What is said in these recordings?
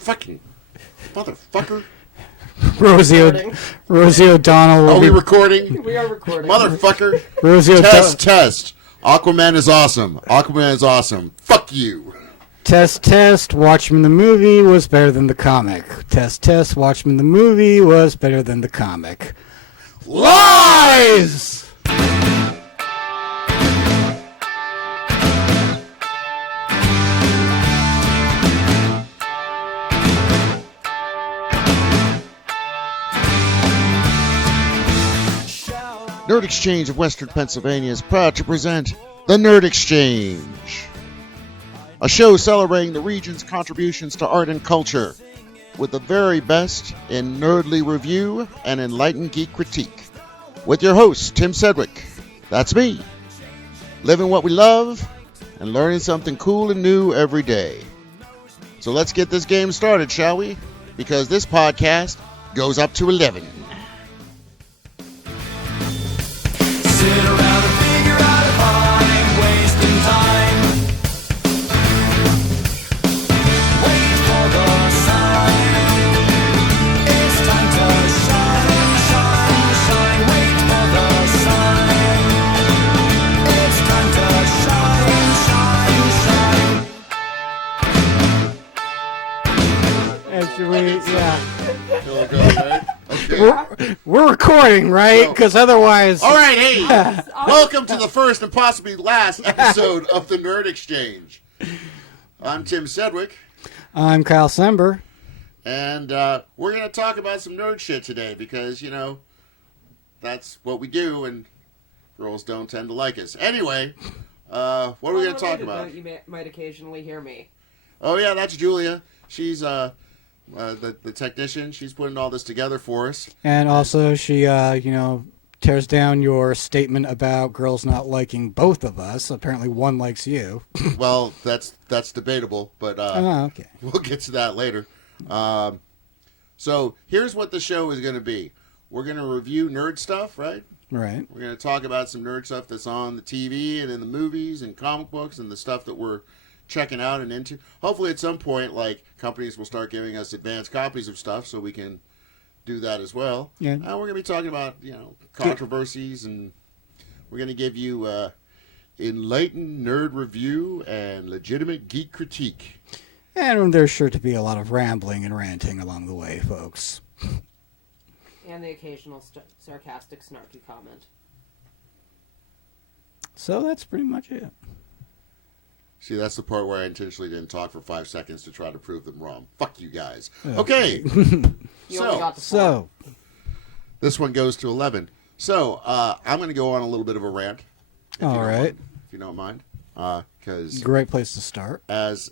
Fucking motherfucker. Rosie O'Donnell. Are we recording? We are recording. Motherfucker. Rosie Test. Aquaman is awesome. Fuck you. Test. Watchmen the movie was better than the comic. Test. Watchmen the movie was better than the comic. Lies! Nerd Exchange of Western Pennsylvania is proud to present the Nerd Exchange, a show celebrating the region's contributions to art and culture, with the very best in nerdly review and enlightened geek critique. With your host, Tim Sedgwick. That's me. Living what we love and learning something cool and new every day. So let's get this game started, shall we? Because this podcast goes up to 11. Sit around and figure out if I'm wasting time. Wait for the sign. It's time to shine. Wait for the sign. It's time to shine. Actually, yeah. Feel good, right? Okay. We're recording, right? Because otherwise... All right, hey, welcome to the first and possibly last episode of the Nerd Exchange. I'm Tim Sedgwick. I'm Kyle Sember. And we're going to talk about some nerd shit today because, you know, that's what we do and girls don't tend to like us. Anyway, what are we going to talk about? You might occasionally hear me. Oh, yeah, that's Julia. She's the technician. She's putting all this together for us. And also she, tears down your statement about girls not liking both of us. Apparently one likes you. Well, that's debatable, but okay. We'll get to that later. So here's what the show is going to be. We're going to review nerd stuff, right? Right. We're going to talk about some nerd stuff that's on the TV and in the movies and comic books and the stuff that we're checking out and into. Hopefully at some point, like, companies will start giving us advanced copies of stuff so we can do that as well. Yeah. And we're going to be talking about, controversies, and we're going to give you enlightened nerd review and legitimate geek critique. And there's sure to be a lot of rambling and ranting along the way, folks. And the occasional sarcastic, snarky comment. So that's pretty much it. See, that's the part where I intentionally didn't talk for 5 seconds to try to prove them wrong. Fuck you guys. Okay. So, this one goes to 11. So, I'm going to go on a little bit of a rant. All right. If you don't mind. Because great place to start. As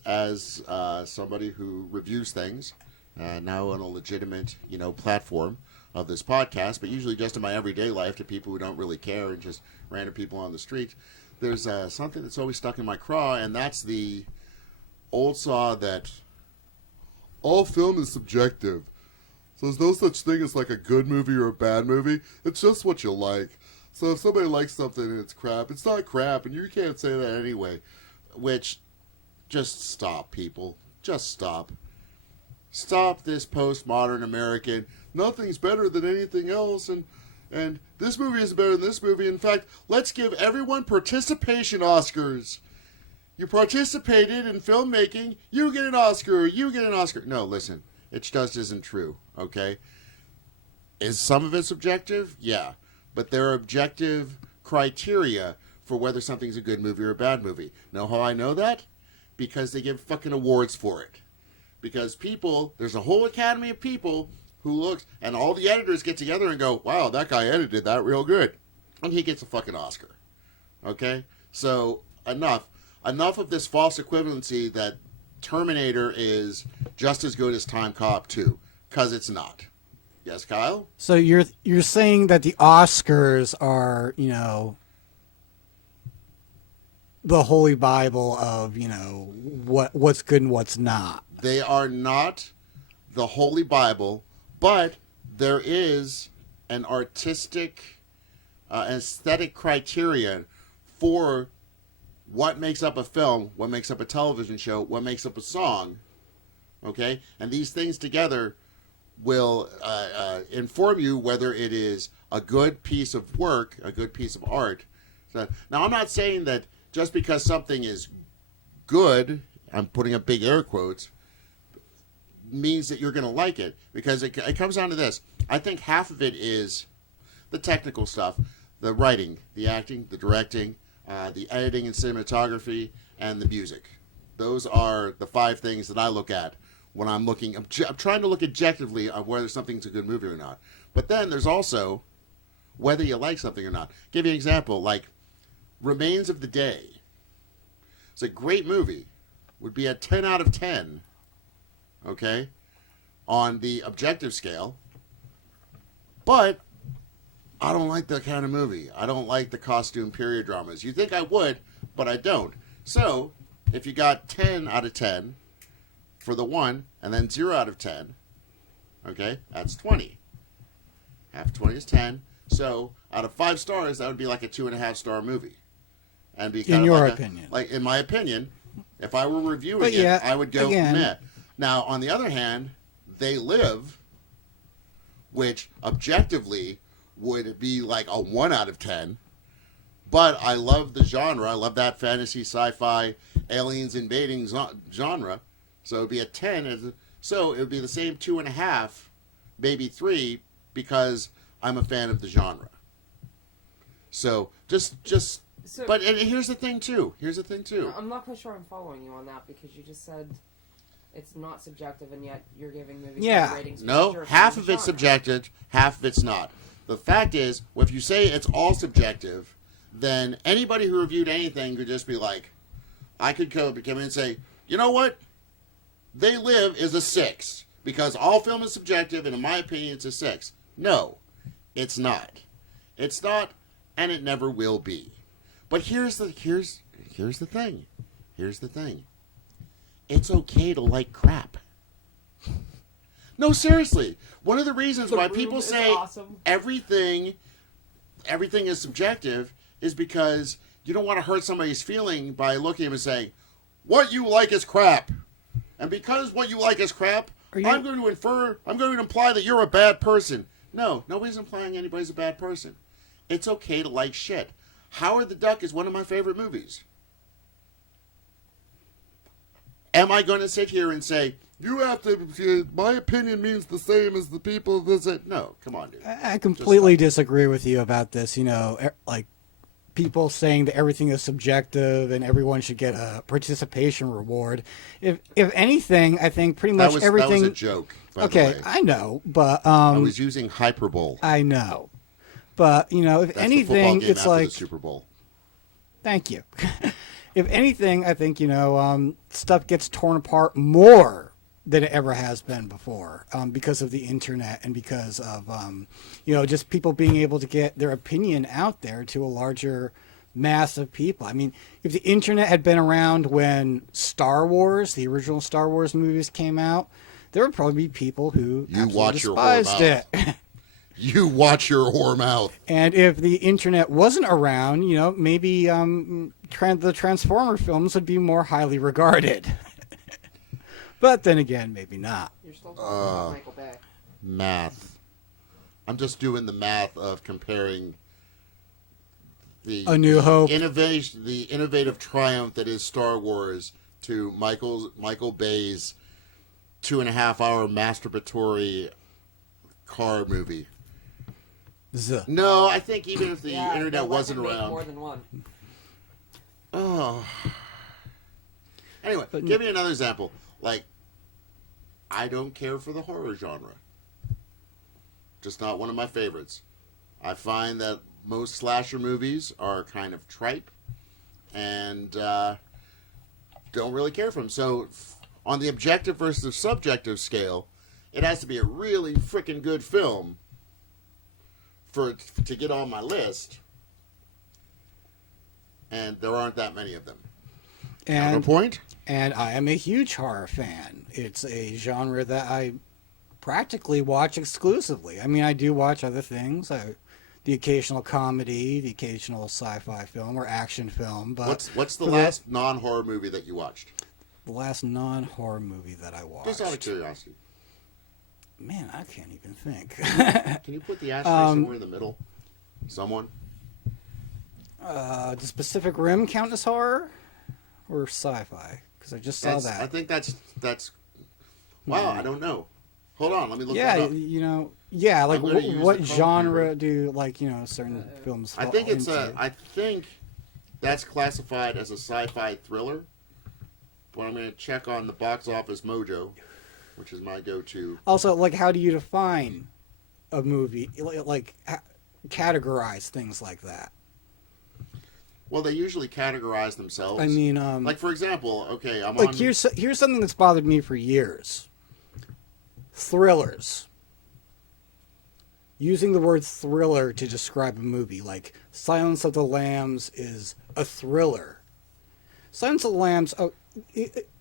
somebody who reviews things, now on a legitimate, platform of this podcast, but usually just in my everyday life to people who don't really care and just random people on the street, there's something that's always stuck in my craw, and that's the old saw that all film is subjective. So there's no such thing as like a good movie or a bad movie. It's just what you like. So if somebody likes something and it's crap, it's not crap, and you can't say that anyway. Which, just stop, people. Just stop. Stop this postmodern American, nothing's better than anything else, and this movie is better than this movie. In fact, let's give everyone participation Oscars. You participated in filmmaking, you get an Oscar, you get an Oscar. No, listen, it just isn't true, okay? Is some of it subjective? Yeah. But there are objective criteria for whether something's a good movie or a bad movie. Know how I know that? Because they give fucking awards for it. Because people, there's a whole academy of people who looks, and all the editors get together and go, wow, that guy edited that real good. And he gets a fucking Oscar. Okay? So, enough of this false equivalency that Terminator is just as good as Time Cop 2. Because it's not. Yes, Kyle? So you're saying that the Oscars are, the holy Bible of, what's good and what's not. They are not the holy Bible, but there is an artistic, aesthetic criterion for what makes up a film, what makes up a television show, what makes up a song, Okay? And these things together will inform you whether it is a good piece of work, a good piece of art. So, now, I'm not saying that just because something is good, I'm putting up big air quotes, means that you're going to like it. Because it comes down to this. I think half of it is the technical stuff, the writing, the acting, the directing, the editing and cinematography, and the music. Those are the 5 things that I look at when I'm looking. I'm trying to look objectively on whether something's a good movie or not. But then there's also whether you like something or not. Give you an example, like Remains of the Day. It's a great movie. Would be a 10 out of 10, okay, on the objective scale. But I don't like that kind of movie. I don't like the costume period dramas. You think I would, but I don't. So, if you got 10 out of 10 for the one, and then 0 out of 10, okay, that's 20. Half of 20 is 10. So, out of 5 stars, that would be like a 2.5 star movie. And be kind in of your like opinion. Like, in my opinion, if I were reviewing But it, yeah, I would go, again, meh. Now, on the other hand, They Live, which objectively would be like a 1 out of 10. But I love the genre. I love that fantasy, sci-fi, aliens invading genre. So it would be a 10. So it would be the same 2.5, maybe 3, because I'm a fan of the genre. So but and here's the thing too. I'm not quite sure I'm following you on that, because you just said it's not subjective, and yet you're giving movies ratings. No, half of it's subjective, half of it's not. The fact is, if you say it's all subjective, then anybody who reviewed anything could just be like, I could come in and say, you know what? They Live is a 6, because all film is subjective, and in my opinion, it's a 6. No, it's not. It's not, and it never will be. But here's the thing. Here's the thing. It's okay to like crap. No, seriously. One of the reasons why people say everything is subjective is because you don't want to hurt somebody's feeling by looking at him and saying, what you like is crap. And because what you like is crap, I'm going to imply that you're a bad person. No, nobody's implying anybody's a bad person. It's okay to like shit. Howard the Duck is one of my favorite movies. Am I going to sit here and say, you have to, my opinion means the same as the people that say, no, come on, dude. I completely disagree with you about this. You know, like people saying that everything is subjective and everyone should get a participation reward. If anything, I think pretty much everything. That was a joke. By the way. I know, but I was using hyperbole. I know, but you know, if That's anything, the game it's after like the Super Bowl. Thank you. If anything, I think, you know, stuff gets torn apart more than it ever has been before, because of the internet and because of, you know, just people being able to get their opinion out there to a larger mass of people. I mean, if the internet had been around when Star Wars, the original Star Wars movies came out, there would probably be people who despised it. You watch your whore mouth. And if the internet wasn't around, you know, maybe the Transformer films would be more highly regarded. But then again, maybe not. You're still talking about Michael Bay. Math. I'm just doing the math of comparing the A New Hope, innovation, the innovative triumph that is Star Wars, to Michael Bay's 2.5-hour masturbatory car movie. No, I think even if the internet wasn't around, more than one. Oh. Anyway, give me another example. Like, I don't care for the horror genre. Just not one of my favorites. I find that most slasher movies are kind of tripe and don't really care for them. So, on the objective versus subjective scale, it has to be a really freaking good film to get on my list, and there aren't that many of them. Counterpoint? And I am a huge horror fan. It's a genre that I practically watch exclusively. I mean, I do watch other things, the occasional comedy, the occasional sci-fi film or action film. But what's the last non-horror movie that you watched? the last non-horror movie that I watched. Just out of curiosity. Man, I can't even think. Can you put the ashtray somewhere in the middle? Someone? Does Pacific Rim count as horror or sci-fi? Because I just saw that. I think that's. Wow, I don't know. Hold on, let me look Yeah, that up. Like I'm gonna use what the genre computer. do certain films I fall think it's into? I think that's classified as a sci-fi thriller. But I'm going to check on the Box Office Mojo, which is my go-to. Also, like, how do you define a movie? Categorize things like that. Well, they usually categorize themselves. I mean, like for example, okay, I'm like on. here's something that's bothered me for years. Thrillers. Using the word thriller to describe a movie, like Silence of the Lambs is a thriller. Silence of the Lambs,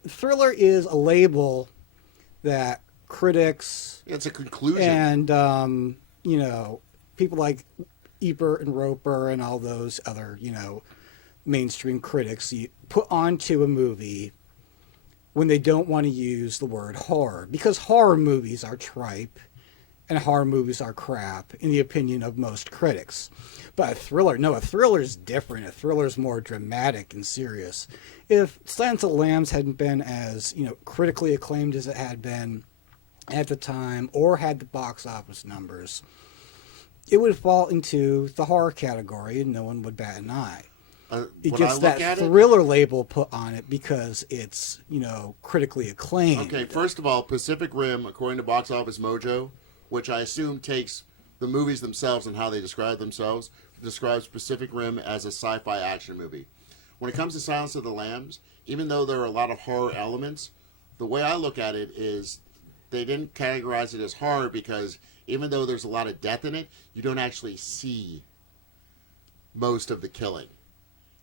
thriller is a label that critics It's a conclusion. and people like Ebert and Roper and all those other mainstream critics put onto a movie when they don't want to use the word horror, because horror movies are tripe and horror movies are crap in the opinion of most critics. But a thriller is different. A thriller is more dramatic and serious. If Silence of the Lambs hadn't been as critically acclaimed as it had been at the time, or had the box office numbers, it would fall into the horror category and no one would bat an eye. It gets that thriller label put on it because it's, critically acclaimed. Okay, first of all, Pacific Rim, according to Box Office Mojo, which I assume takes the movies themselves and how they describe themselves, describes Pacific Rim as a sci-fi action movie. When it comes to Silence of the Lambs, even though there are a lot of horror elements, the way I look at it is they didn't categorize it as horror because even though there's a lot of death in it, you don't actually see most of the killing.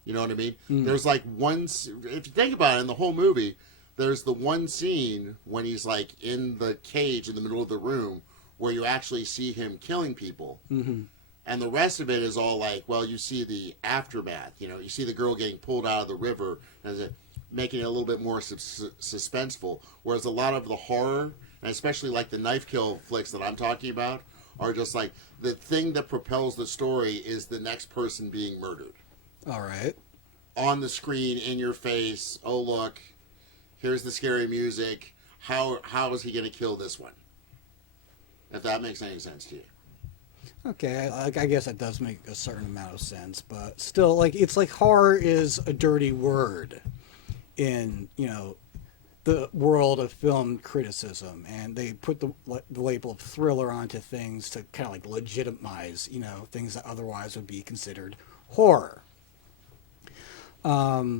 You know what I mean? There's like if you think about it, in the whole movie, there's the one scene when he's like in the cage in the middle of the room where you actually see him killing people. Mm-hmm. And the rest of it is all like, well, you see the aftermath. You see the girl getting pulled out of the river, and making it a little bit more suspenseful. Whereas a lot of the horror, and especially like the knife kill flicks that I'm talking about, are just like the thing that propels the story is the next person being murdered. All right. On the screen, in your face. Oh, look, here's the scary music. How is he going to kill this one? If that makes any sense to you. Okay, I guess that does make a certain amount of sense, but still, it's like horror is a dirty word in, the world of film criticism, and they put the label of thriller onto things to kind of legitimize, things that otherwise would be considered horror. But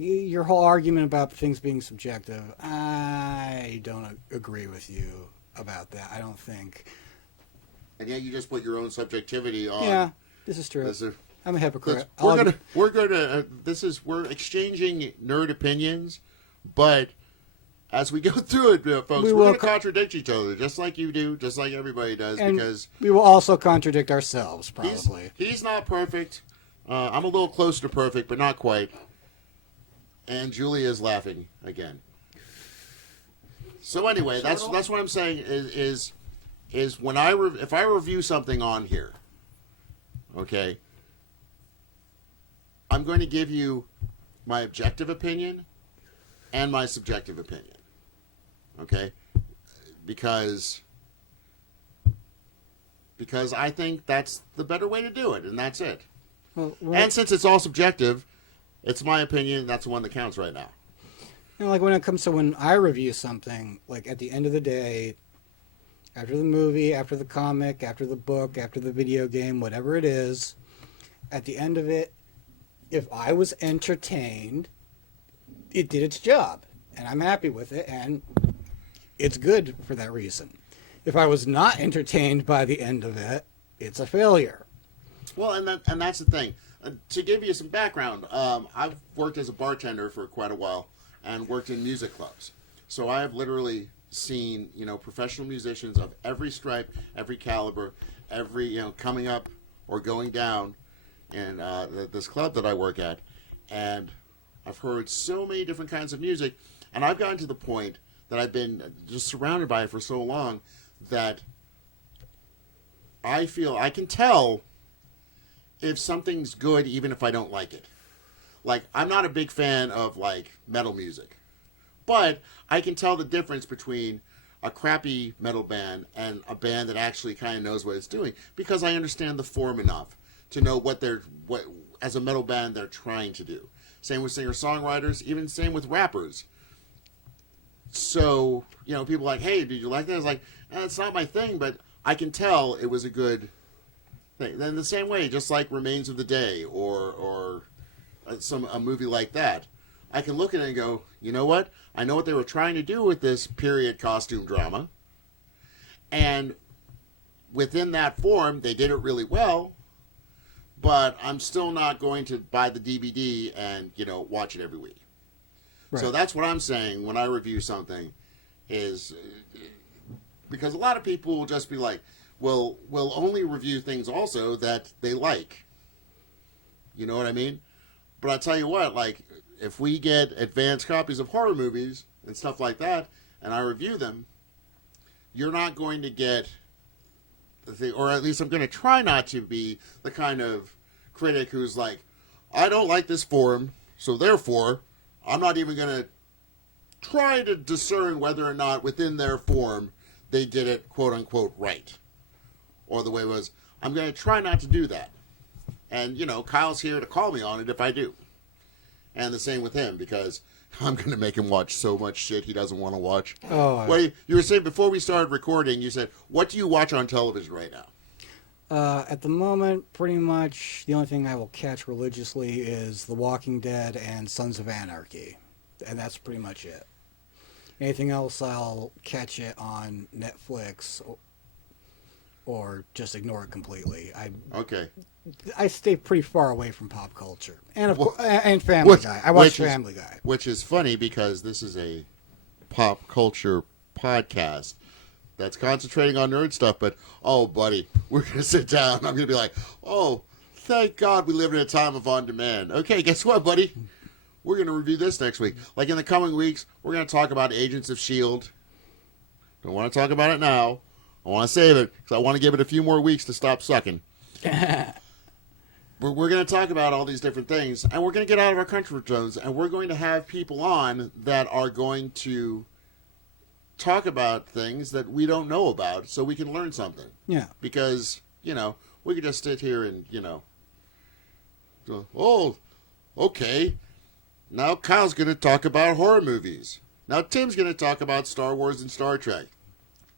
your whole argument about things being subjective, I don't agree with you about that. I don't think. And yet you just put your own subjectivity on. Yeah, this is true. I'm a hypocrite. We're exchanging nerd opinions, but as we go through it, folks, we're going to contradict each other, just like you do, just like everybody does, and because we will also contradict ourselves, probably. He's not perfect. I'm a little close to perfect, but not quite. And Julia is laughing again. So anyway, that's what I'm saying is when if I review something on here, okay, I'm going to give you my objective opinion and my subjective opinion, okay, because I think that's the better way to do it, and that's it. Well, and since it's all subjective, it's my opinion. That's the one that counts right now. When it comes to when I review something, at the end of the day, after the movie, after the comic, after the book, after the video game, whatever it is, at the end of it, if I was entertained, it did its job, and I'm happy with it, and it's good for that reason. If I was not entertained by the end of it, it's a failure. Well, and that's the thing. To give you some background, I've worked as a bartender for quite a while and worked in music clubs. So I have literally seen, professional musicians of every stripe, every caliber, every, coming up or going down in this club that I work at. And I've heard so many different kinds of music, and I've gotten to the point that I've been just surrounded by it for so long that I feel I can tell if something's good even if I don't like it. Like, I'm not a big fan of, like, metal music. But I can tell the difference between a crappy metal band and a band that actually kind of knows what it's doing, because I understand the form enough to know what as a metal band they're trying to do. Same with singer-songwriters, even same with rappers. So, people are like, hey, did you like that? I was like, it's not my thing, but I can tell it was a good thing. Then the same way, just like Remains of the Day or a movie like that, I can look at it and go, you know what? I know what they were trying to do with this period costume drama. And within that form, they did it really well. But I'm still not going to buy the DVD and, watch it every week. Right. So that's what I'm saying when I review something, is because a lot of people will just be like, well, we'll only review things also that they like. You know what I mean? But I tell you what, like, if we get advanced copies of horror movies and stuff like that, and I review them, you're not going to get or at least I'm going to try not to be the kind of critic who's like, I don't like this form, so therefore I'm not even going to try to discern whether or not within their form they did it quote unquote right, or the way it was. I'm going to try not to do that. And, Kyle's here to call me on it if I do. And the same with him, because I'm going to make him watch so much shit he doesn't want to watch. Oh, Well, you were saying before we started recording, you said, what do you watch on television right now? At the moment, pretty much the only thing I will catch religiously is The Walking Dead and Sons of Anarchy. And that's pretty much it. Anything else, I'll catch it on Netflix or just ignore it completely. Okay. I stay pretty far away from pop culture. And of course, and Family Guy. I watch Family Guy. Which is funny because this is a pop culture podcast that's concentrating on nerd stuff, but, oh, buddy, we're going to sit down. I'm going to be like, oh, thank God we live in a time of on-demand. Okay, guess what, buddy? We're going to review this next week. Like, in the coming weeks, we're going to talk about Agents of S.H.I.E.L.D. Don't want to talk about it now. I want to save it because I want to give it a few more weeks to stop sucking. We're going to talk about all these different things, and we're going to get out of our comfort zones, and we're going to have people on that are going to talk about things that we don't know about so we can learn something. Yeah. Because, we could just sit here and, go, oh, okay. Now Kyle's going to talk about horror movies. Now Tim's going to talk about Star Wars and Star Trek.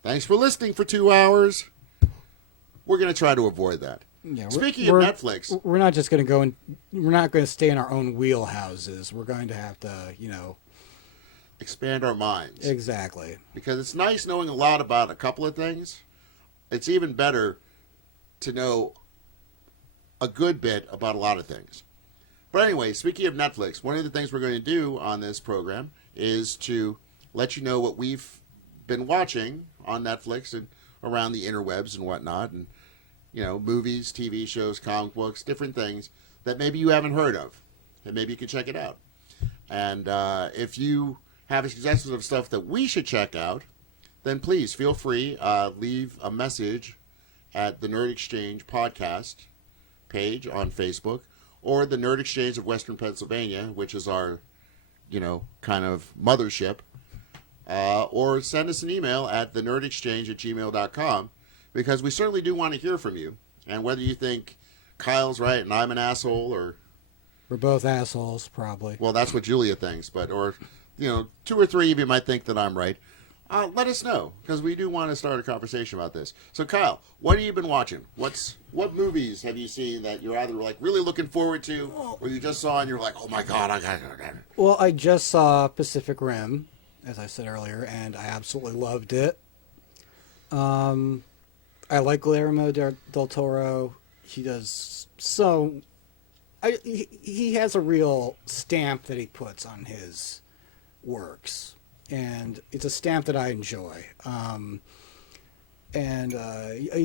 Thanks for listening for 2 hours. We're going to try to avoid that. Yeah, Speaking of Netflix, we're not just going to go and we're not going to stay in our own wheelhouses. We're going to have to, expand our minds. Exactly. Because it's nice knowing a lot about a couple of things. It's even better to know a good bit about a lot of things. But anyway, speaking of Netflix, one of the things we're going to do on this program is to let you know what we've been watching on Netflix and around the interwebs and whatnot, and movies, TV shows, comic books, different things that maybe you haven't heard of, and maybe you can check it out. And if you have suggestions of stuff that we should check out, then please feel free, leave a message at the Nerd Exchange podcast page on Facebook, or the Nerd Exchange of Western Pennsylvania, which is our, kind of mothership, or send us an email at thenerdexchange@gmail.com, because we certainly do want to hear from you. And whether you think Kyle's right and I'm an asshole, or... We're both assholes, probably. Well, that's what Julia thinks, but, or, 2 or 3 of you might think that I'm right. Let us know, because we do want to start a conversation about this. So, Kyle, what have you been watching? What movies have you seen that you're either really looking forward to, or you just saw and you're like, oh my God, I got it. Well, I just saw Pacific Rim, as I said earlier, and I absolutely loved it. I like Guillermo del Toro. He does so. He has a real stamp that he puts on his works, and it's a stamp that I enjoy. And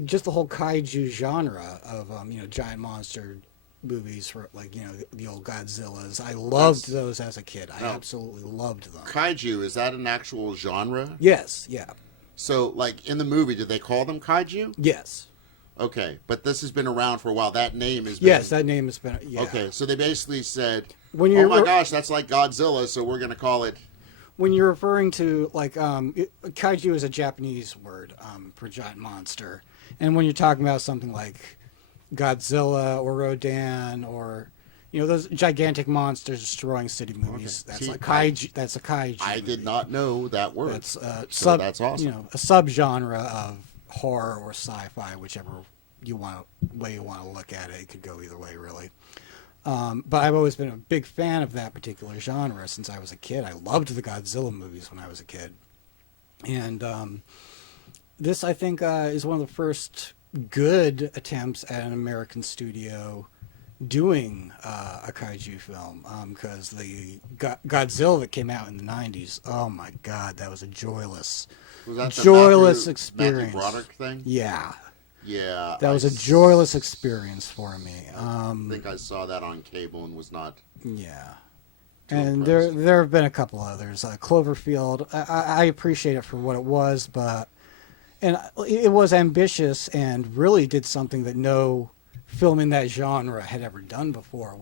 just the whole kaiju genre of giant monster movies for like the old Godzillas. I loved those as a kid. I No. absolutely loved them. Kaiju, is that an actual genre? Yes, yeah, So, like, in the movie, did they call them kaiju? yes, Okay, but this has been around for a while. That name has been... yes. That name has been Okay, so they basically said, When oh you're my gosh, that's like Godzilla, so we're going to call it... When you're referring to like kaiju is a Japanese word for giant monster, and when you're talking about something like Godzilla or Rodan or those gigantic monsters destroying city movies, Okay. that's See, like kaiju. That's a kaiju. I movie. did not know that word. That's So that's awesome. a subgenre of horror or sci-fi, whichever way you want to look at it. It could go either way, really. But I've always been a big fan of that particular genre since I was a kid. I loved the Godzilla movies when I was a kid. And this, I think, is one of the first good attempts at an American studio doing a kaiju film. Because the Godzilla that came out in the 90s, oh my God, that was a joyless Matthew experience. Broderick thing? Yeah. Yeah. That was a joyless experience for me. I think I saw that on cable and was not... Yeah. too And impressed. there have been a couple others. Cloverfield, I appreciate it for what it was, and it was ambitious and really did something that no film in that genre had ever done before.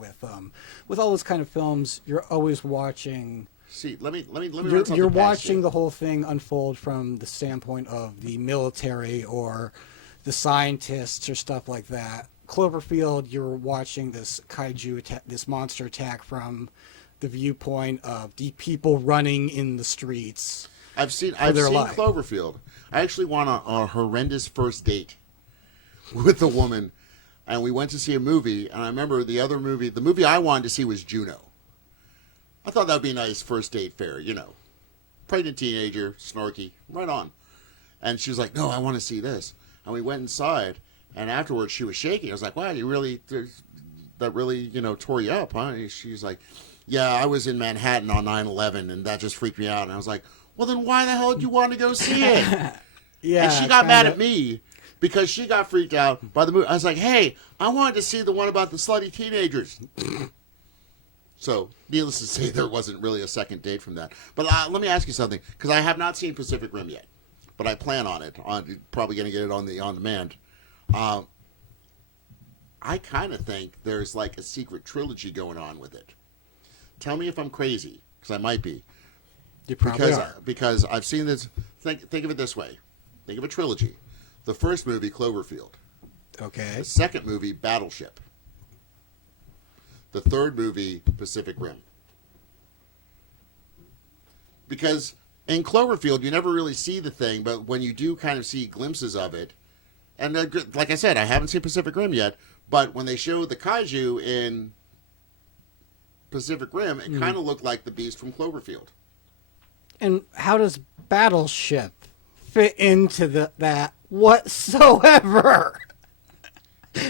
With all those kind of films, you're always watching. See, let me run something You're past watching you. the whole thing unfold from the standpoint of the military or the scientists or stuff like that. Cloverfield, you're watching this kaiju attack, this monster attack from the viewpoint of the people running in the streets. I've seen their life. Cloverfield. I actually went on a horrendous first date with a woman, and we went to see a movie. And I remember the movie I wanted to see was Juno. I thought that would be a nice first date fare, pregnant teenager, snarky, right on. And she was like, "No, I want to see this." And we went inside, and afterwards she was shaking. I was like, "Wow, that really tore you up, huh?" And she's like, "Yeah, I was in Manhattan on 9/11, and that just freaked me out." And I was like, "Well, then why the hell did you want to go see it?" Yeah, And she got mad kinda- at me because she got freaked out by the movie. I was like, "Hey, I wanted to see the one about the slutty teenagers." So, needless to say, there wasn't really a second date from that. But let me ask you something, because I have not seen Pacific Rim yet, but I plan on it. Probably going to get it on demand. I kind of think there's like a secret trilogy going on with it. Tell me if I'm crazy, because I might be. You probably are. Because I've seen this. Think of it this way. Think of a trilogy. The first movie, Cloverfield. Okay. The second movie, Battleship. The third movie, Pacific Rim. Because in Cloverfield, you never really see the thing, but when you do kind of see glimpses of it, and like I said, I haven't seen Pacific Rim yet, but when they showed the kaiju in Pacific Rim, it kind of looked like the beast from Cloverfield. And how does Battleship fit into that whatsoever?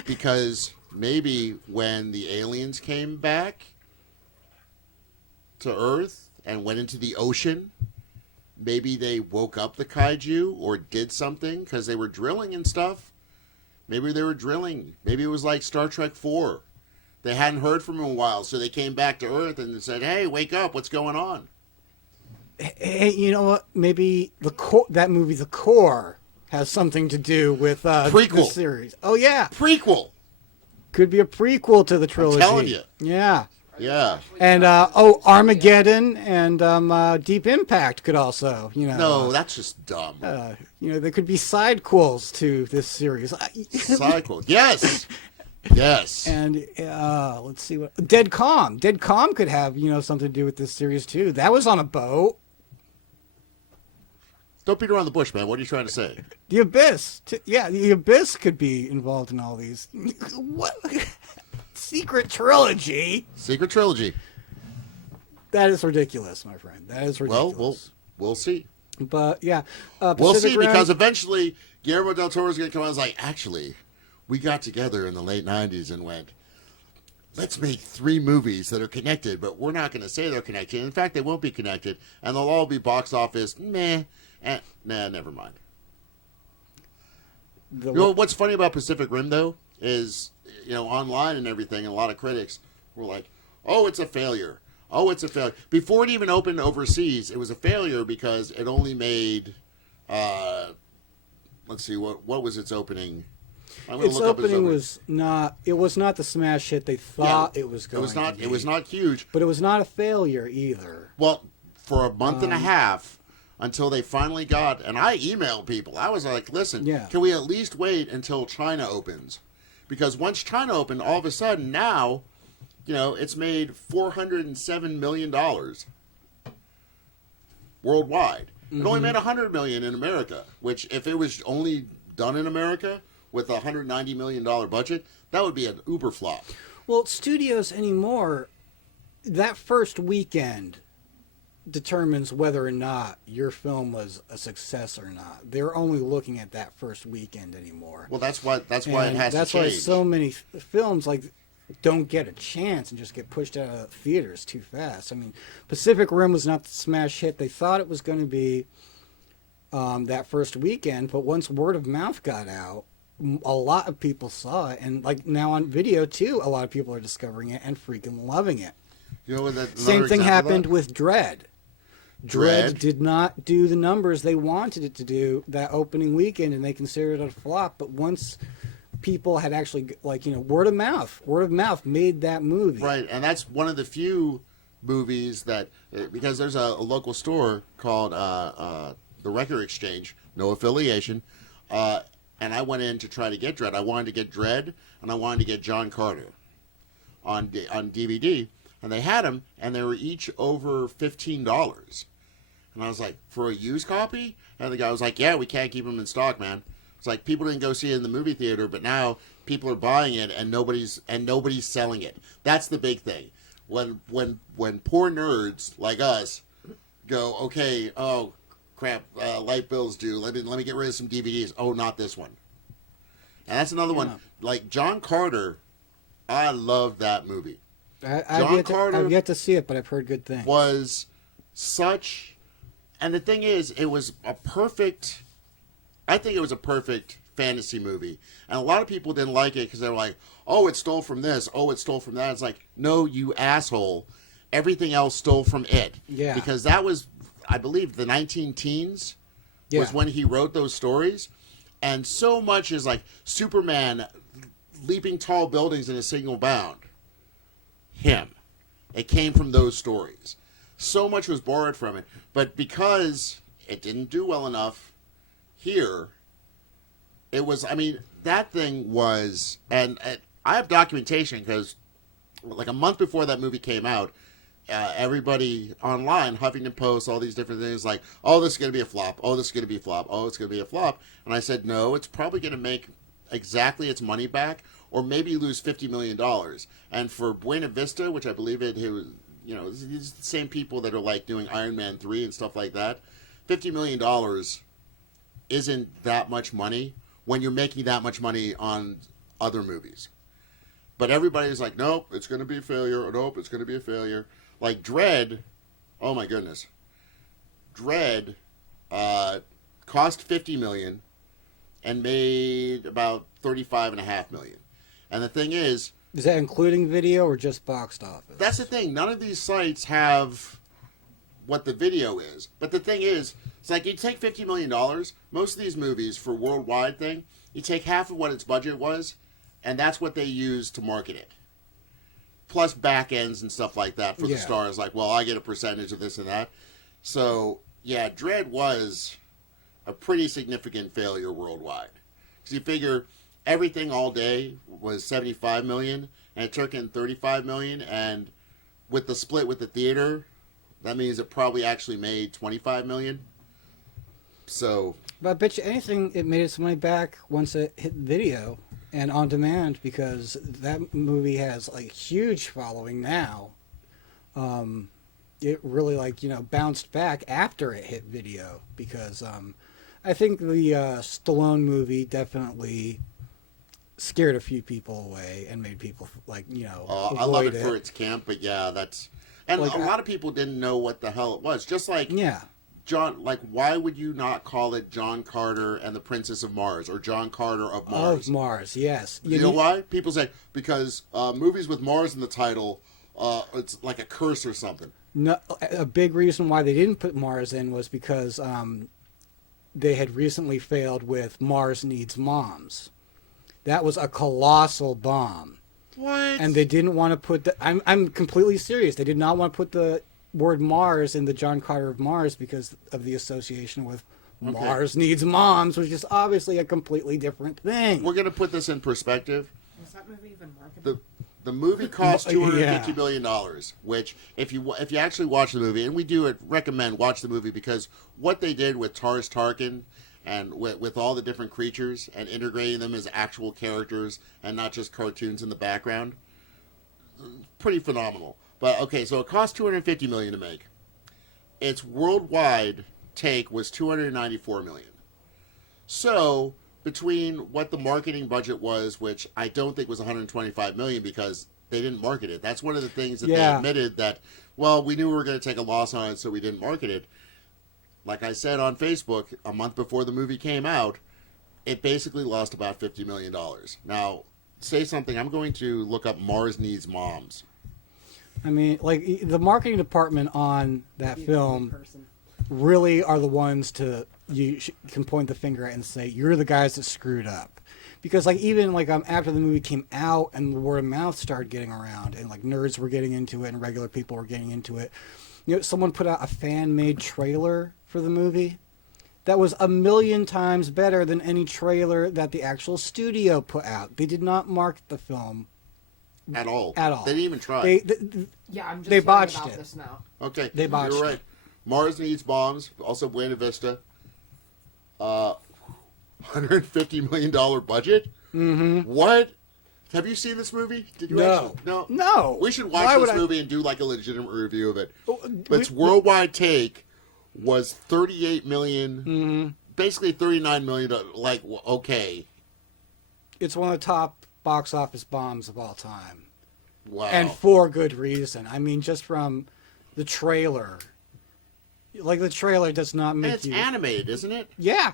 Because maybe when the aliens came back to Earth and went into the ocean, maybe they woke up the kaiju or did something because they were drilling and stuff. Maybe they were drilling. Maybe it was like Star Trek 4. They hadn't heard from them in a while, so they came back to Earth and said, "Hey, wake up, what's going on?" Hey, you know what? Maybe that movie, The Core, has something to do with the Prequel. series. Oh, yeah. Prequel! Could be a prequel to the trilogy. telling you. Yeah. Yeah. And, Armageddon and Deep Impact could also, No, that's just dumb. there could be sidequels to this series. Cycle. Yes! Yes. And let's see what Dead Calm. Dead Calm could have something to do with this series too. That was on a boat. Don't beat around the bush, man. What are you trying to say? The Abyss. The Abyss could be involved in all these. What? Secret trilogy? Secret trilogy. That is ridiculous, my friend. That is ridiculous. Well, we'll see. But yeah, We'll Pacific see, Rim- because eventually Guillermo del Toro is going to come out and like, actually, we got together in the late 90s and went, let's make 3 movies that are connected, but we're not going to say they're connected. In fact, they won't be connected, and they'll all be box office meh. Nah, never mind. You know what's funny about Pacific Rim, though, is, online and everything, and a lot of critics were like, oh, it's a failure. Oh, it's a failure. Before it even opened overseas, it was a failure because it only made, let's see, what was its opening? Its opening was not. It was not the smash hit they thought it was going to be. It was not huge, but it was not a failure either. Well, for a month and a half, until they finally got, and I emailed people. I was like, listen, can we at least wait until China opens? Because once China opened, all of a sudden now, it's made $407 million worldwide. It only made $100 million in America, which if it was only done in America with a $190 million budget, that would be an uber flop. Well, studios anymore, that first weekend determines whether or not your film was a success or not. They're only looking at that first weekend anymore. Well, that's why it has to change. That's why so many films don't get a chance and just get pushed out of the theaters too fast. I mean, Pacific Rim was not the smash hit they thought it was going to be that first weekend, but once word of mouth got out, a lot of people saw it, and now on video too, a lot of people are discovering it and freaking loving it. Same thing happened with Dread. Dread did not do the numbers they wanted it to do that opening weekend, and they considered it a flop. But once people had actually, word of mouth made that movie. Right, and that's one of the few movies that, because there's a local store called the Record Exchange, no affiliation, and I went in to try to get Dread. I wanted to get Dread, and I wanted to get John Carter on DVD, and they had them, and they were each over $15. And I was like, for a used copy? And the guy was like, yeah, we can't keep them in stock, man. It's like people didn't go see it in the movie theater, but now people are buying it and nobody's selling it. That's the big thing. When poor nerds like us go, okay, oh crap, light bills due. Let me get rid of some DVDs. Oh, not this one. And that's another one. Like John Carter, I love that movie. I've yet to see it, but I've heard good things. Was such, and the thing is, it was a perfect. I think it was a perfect fantasy movie, and a lot of people didn't like it because they were like, "Oh, it stole from this. Oh, it stole from that." It's like, no, you asshole. Everything else stole from it. Yeah. Because that was, I believe, the 19-teens was when he wrote those stories, and so much is like Superman leaping tall buildings in a single bound. Him. It came from those stories. So much was borrowed from it, but because it didn't do well enough here, it was, I mean, that thing was, and I have documentation because like a month before that movie came out, everybody online, Huffington Post, all these different things like, oh, this is going to be a flop. Oh, this is going to be a flop. Oh, it's going to be a flop. And I said, no, it's probably going to make exactly its money back, or maybe lose $50 million. And for Buena Vista, which I believe it was, it's the same people that are like doing Iron Man 3 and stuff like that, $50 million isn't that much money when you're making that much money on other movies. But everybody's like, nope, it's going to be a failure, or nope, it's going to be a failure. Like Dread, oh my goodness. Dread cost $50 million and made about $35.5 million. And the thing is that including video or just box office? That's the thing. None of these sites have what the video is. But the thing is, it's like you take $50 million, most of these movies for worldwide thing, you take half of what its budget was, and that's what they use to market it. Plus back ends and stuff like that for the stars. Like, well, I get a percentage of this and that. So, yeah, Dread was a pretty significant failure worldwide. Because you figure everything all day was $75 million, and it took in $35 million, and with the split with the theater, that means it probably actually made $25 million. So, but I bet you anything it made its money back once it hit video and on demand, because that movie has a huge following now. It really bounced back after it hit video, because I think the Stallone movie definitely scared a few people away and made people I love it for its camp, but yeah, that's, and a lot of people didn't know what the hell it was. Just like John, like, why would you not call it John Carter and the Princess of Mars or John Carter of Mars? Of Mars, yes. You know why? People say because movies with Mars in the title, it's like a curse or something. No, a big reason why they didn't put Mars in was because they had recently failed with Mars Needs Moms. That was a colossal bomb. What? And they didn't want to put the... I'm completely serious. They did not want to put the word Mars in the John Carter of Mars because of the association with Mars Needs Moms, which is obviously a completely different thing. We're going to put this in perspective. Was that movie even marketed? The movie cost $250 million, which if you actually watch the movie, and we do recommend watch the movie because what they did with Tars Tarkin and with all the different creatures and integrating them as actual characters and not just cartoons in the background, pretty phenomenal. But okay, so it cost $250 million to make. Its worldwide take was $294 million. So between what the marketing budget was, which I don't think was $125 million because they didn't market it. That's one of the things that they admitted that, well, we knew we were going to take a loss on it, so we didn't market it. Like I said on Facebook, a month before the movie came out, it basically lost about $50 million. Now, say something. I'm going to look up Mars Needs Moms. I mean, like, the marketing department on that film really are the ones you can point the finger at and say, you're the guys that screwed up. Because, like, even, like, after the movie came out and the word of mouth started getting around and, like, nerds were getting into it and regular people were getting into it, you know, someone put out a fan-made trailer for the movie that was 1,000,000 times better than any trailer that the actual studio put out. They did not market the film At all. At all. They didn't even try. I'm just they learning botched about it. this now. Okay, They botched you're right. it. Mars Needs Bombs, also Buena Vista. $150 million budget? Mm-hmm. What? Have you seen this movie? Did you No. actually? No. We should Why watch would this I- movie and do like a legitimate review of it. But its worldwide take was $38 million, basically $39 million. Like, okay. It's one of the top box office bombs of all time. Wow. And for good reason. I mean, just from the trailer. Like, the trailer does not And make it's you... animated, isn't it? Yeah.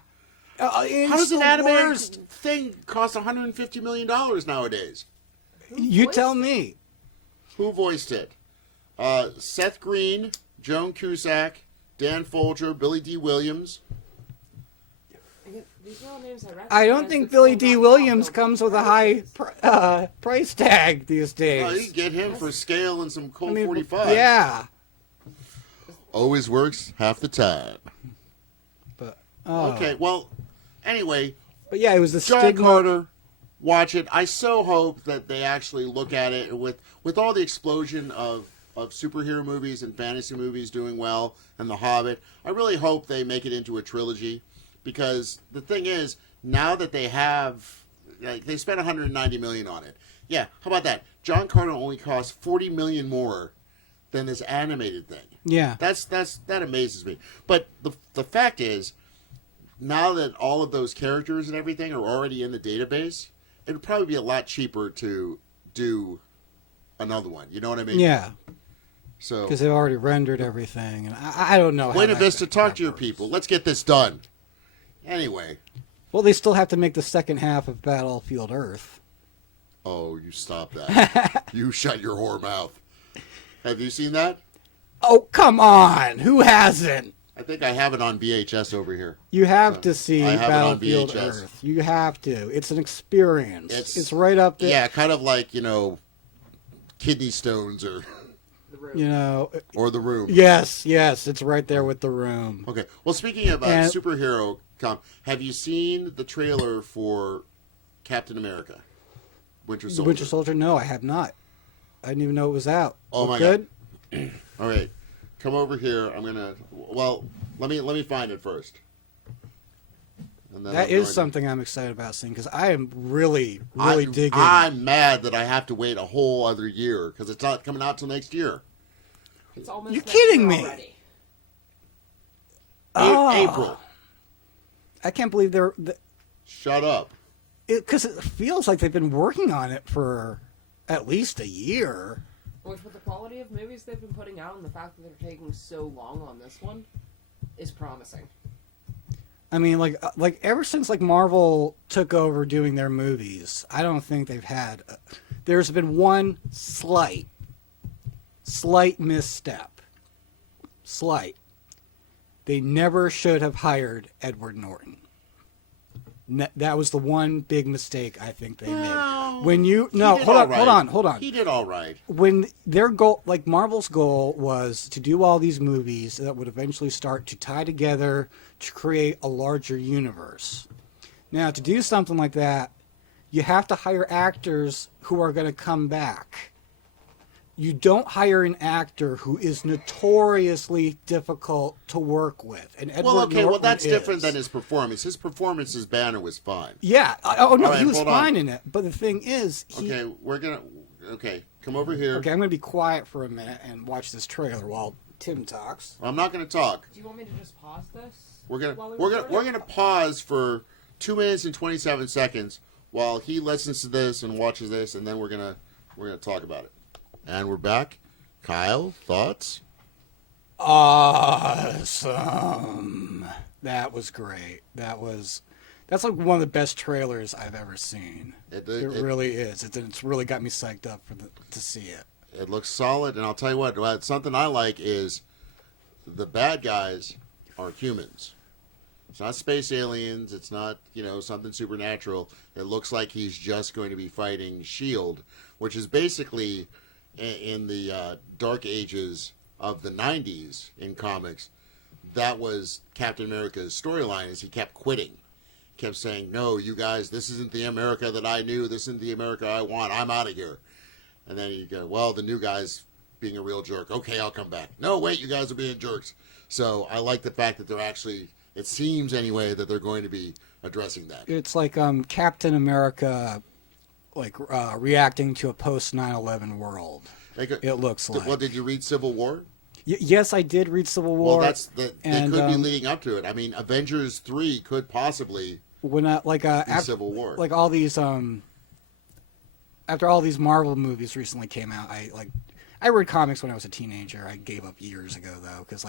How does an the animated worst. thing cost $150 million nowadays? You tell me. Who voiced it? Seth Green, Joan Cusack, Dan Folger, Billy D. Williams. These are all names I recognize. I don't think but Billy still D. not Williams top of comes with a high price tag these days. Well, you can get him for scale and some Colt I mean, 45. yeah. Always works half the time. But Okay, well, anyway, But yeah, it was the John stigma. Carter, watch it. I so hope that they actually look at it with all the explosion of superhero movies and fantasy movies doing well and The Hobbit. I really hope they make it into a trilogy because the thing is, now that they have, like, they spent $190 million on it. Yeah, how about that? John Carter only cost $40 million more than this animated thing. Yeah. That amazes me. But the fact is, now that all of those characters and everything are already in the database, it would probably be a lot cheaper to do another one. You know what I mean? Yeah. So, Because they've already rendered everything. And I don't know how Buena that- Vista, talk that to your works. people. Let's get this done. Anyway. Well, they still have to make the second half of Battlefield Earth. Oh, you stop that. You shut your whore mouth. Have you seen that? Oh, come on. Who hasn't? I think I have it on VHS over here. You have to see I have it on Battlefield VHS. Earth. You have to. It's an experience. It's right up there. Yeah, kind of like, kidney stones The room. You know. or The Room. Yes, it's right there with The Room. Okay. Well, speaking of And- superhero, have you seen the trailer for Captain America? Winter Soldier. Winter Soldier? No, I have not. I didn't even know it was out. Oh, Look my good? God. All right. Come over here. I'm gonna. Well, let me find it first. And then That I'm going is to- something I'm excited about seeing because I am really digging. I'm mad that I have to wait a whole other year because it's not coming out till next year. It's almost You're next kidding year me. already. April. I can't believe they're Shut up. because it feels like they've been working on it for at least a year. Which, with the quality of movies they've been putting out and the fact that they're taking so long on this one, is promising. I mean, like ever since like Marvel took over doing their movies, I don't think they've had. There's been one slight misstep. Slight. They never should have hired Edward Norton. That was the one big mistake I think they made. When you hold on. He did all right. When their goal, like Marvel's goal, was to do all these movies that would eventually start to tie together to create a larger universe. Now, to do something like that, you have to hire actors who are going to come back. You don't hire an actor who is notoriously difficult to work with. And Edward Norton that's is. different than his performance. His performance as Banner was fine. Yeah. No, All right, he was hold fine on. in it. But the thing is, come over here. Okay, I'm going to be quiet for a minute and watch this trailer while Tim talks. I'm not going to talk. Do you want me to just pause this? We're gonna pause for 2 minutes and 27 seconds while he listens to this and watches this, and then we're gonna talk about it. And we're back. Kyle, thoughts? Awesome. That was great. That's like one of the best trailers I've ever seen. It really is. It's really got me psyched up to see it. It looks solid, and I'll tell you what. Something I like is the bad guys are humans. It's not space aliens. It's not something supernatural. It looks like he's just going to be fighting S.H.I.E.L.D., which is basically in the dark ages of the 90s in comics. That was Captain America's storyline, is he kept quitting. He kept saying, no, you guys, this isn't the America that I knew. This isn't the America I want. I'm out of here. And then you go, well, the new guy's being a real jerk. Okay, I'll come back. No, wait, you guys are being jerks. So I like the fact that they're actually, it seems anyway, that they're going to be addressing that. It's like Captain America reacting to a post 9/11 world. It looks like. Well, did you read Civil War? Yes, I did read Civil War. Well, they could be leading up to it. I mean, Avengers 3 could possibly be Civil War. Like all these after all these Marvel movies recently came out, I read comics when I was a teenager. I gave up years ago though, because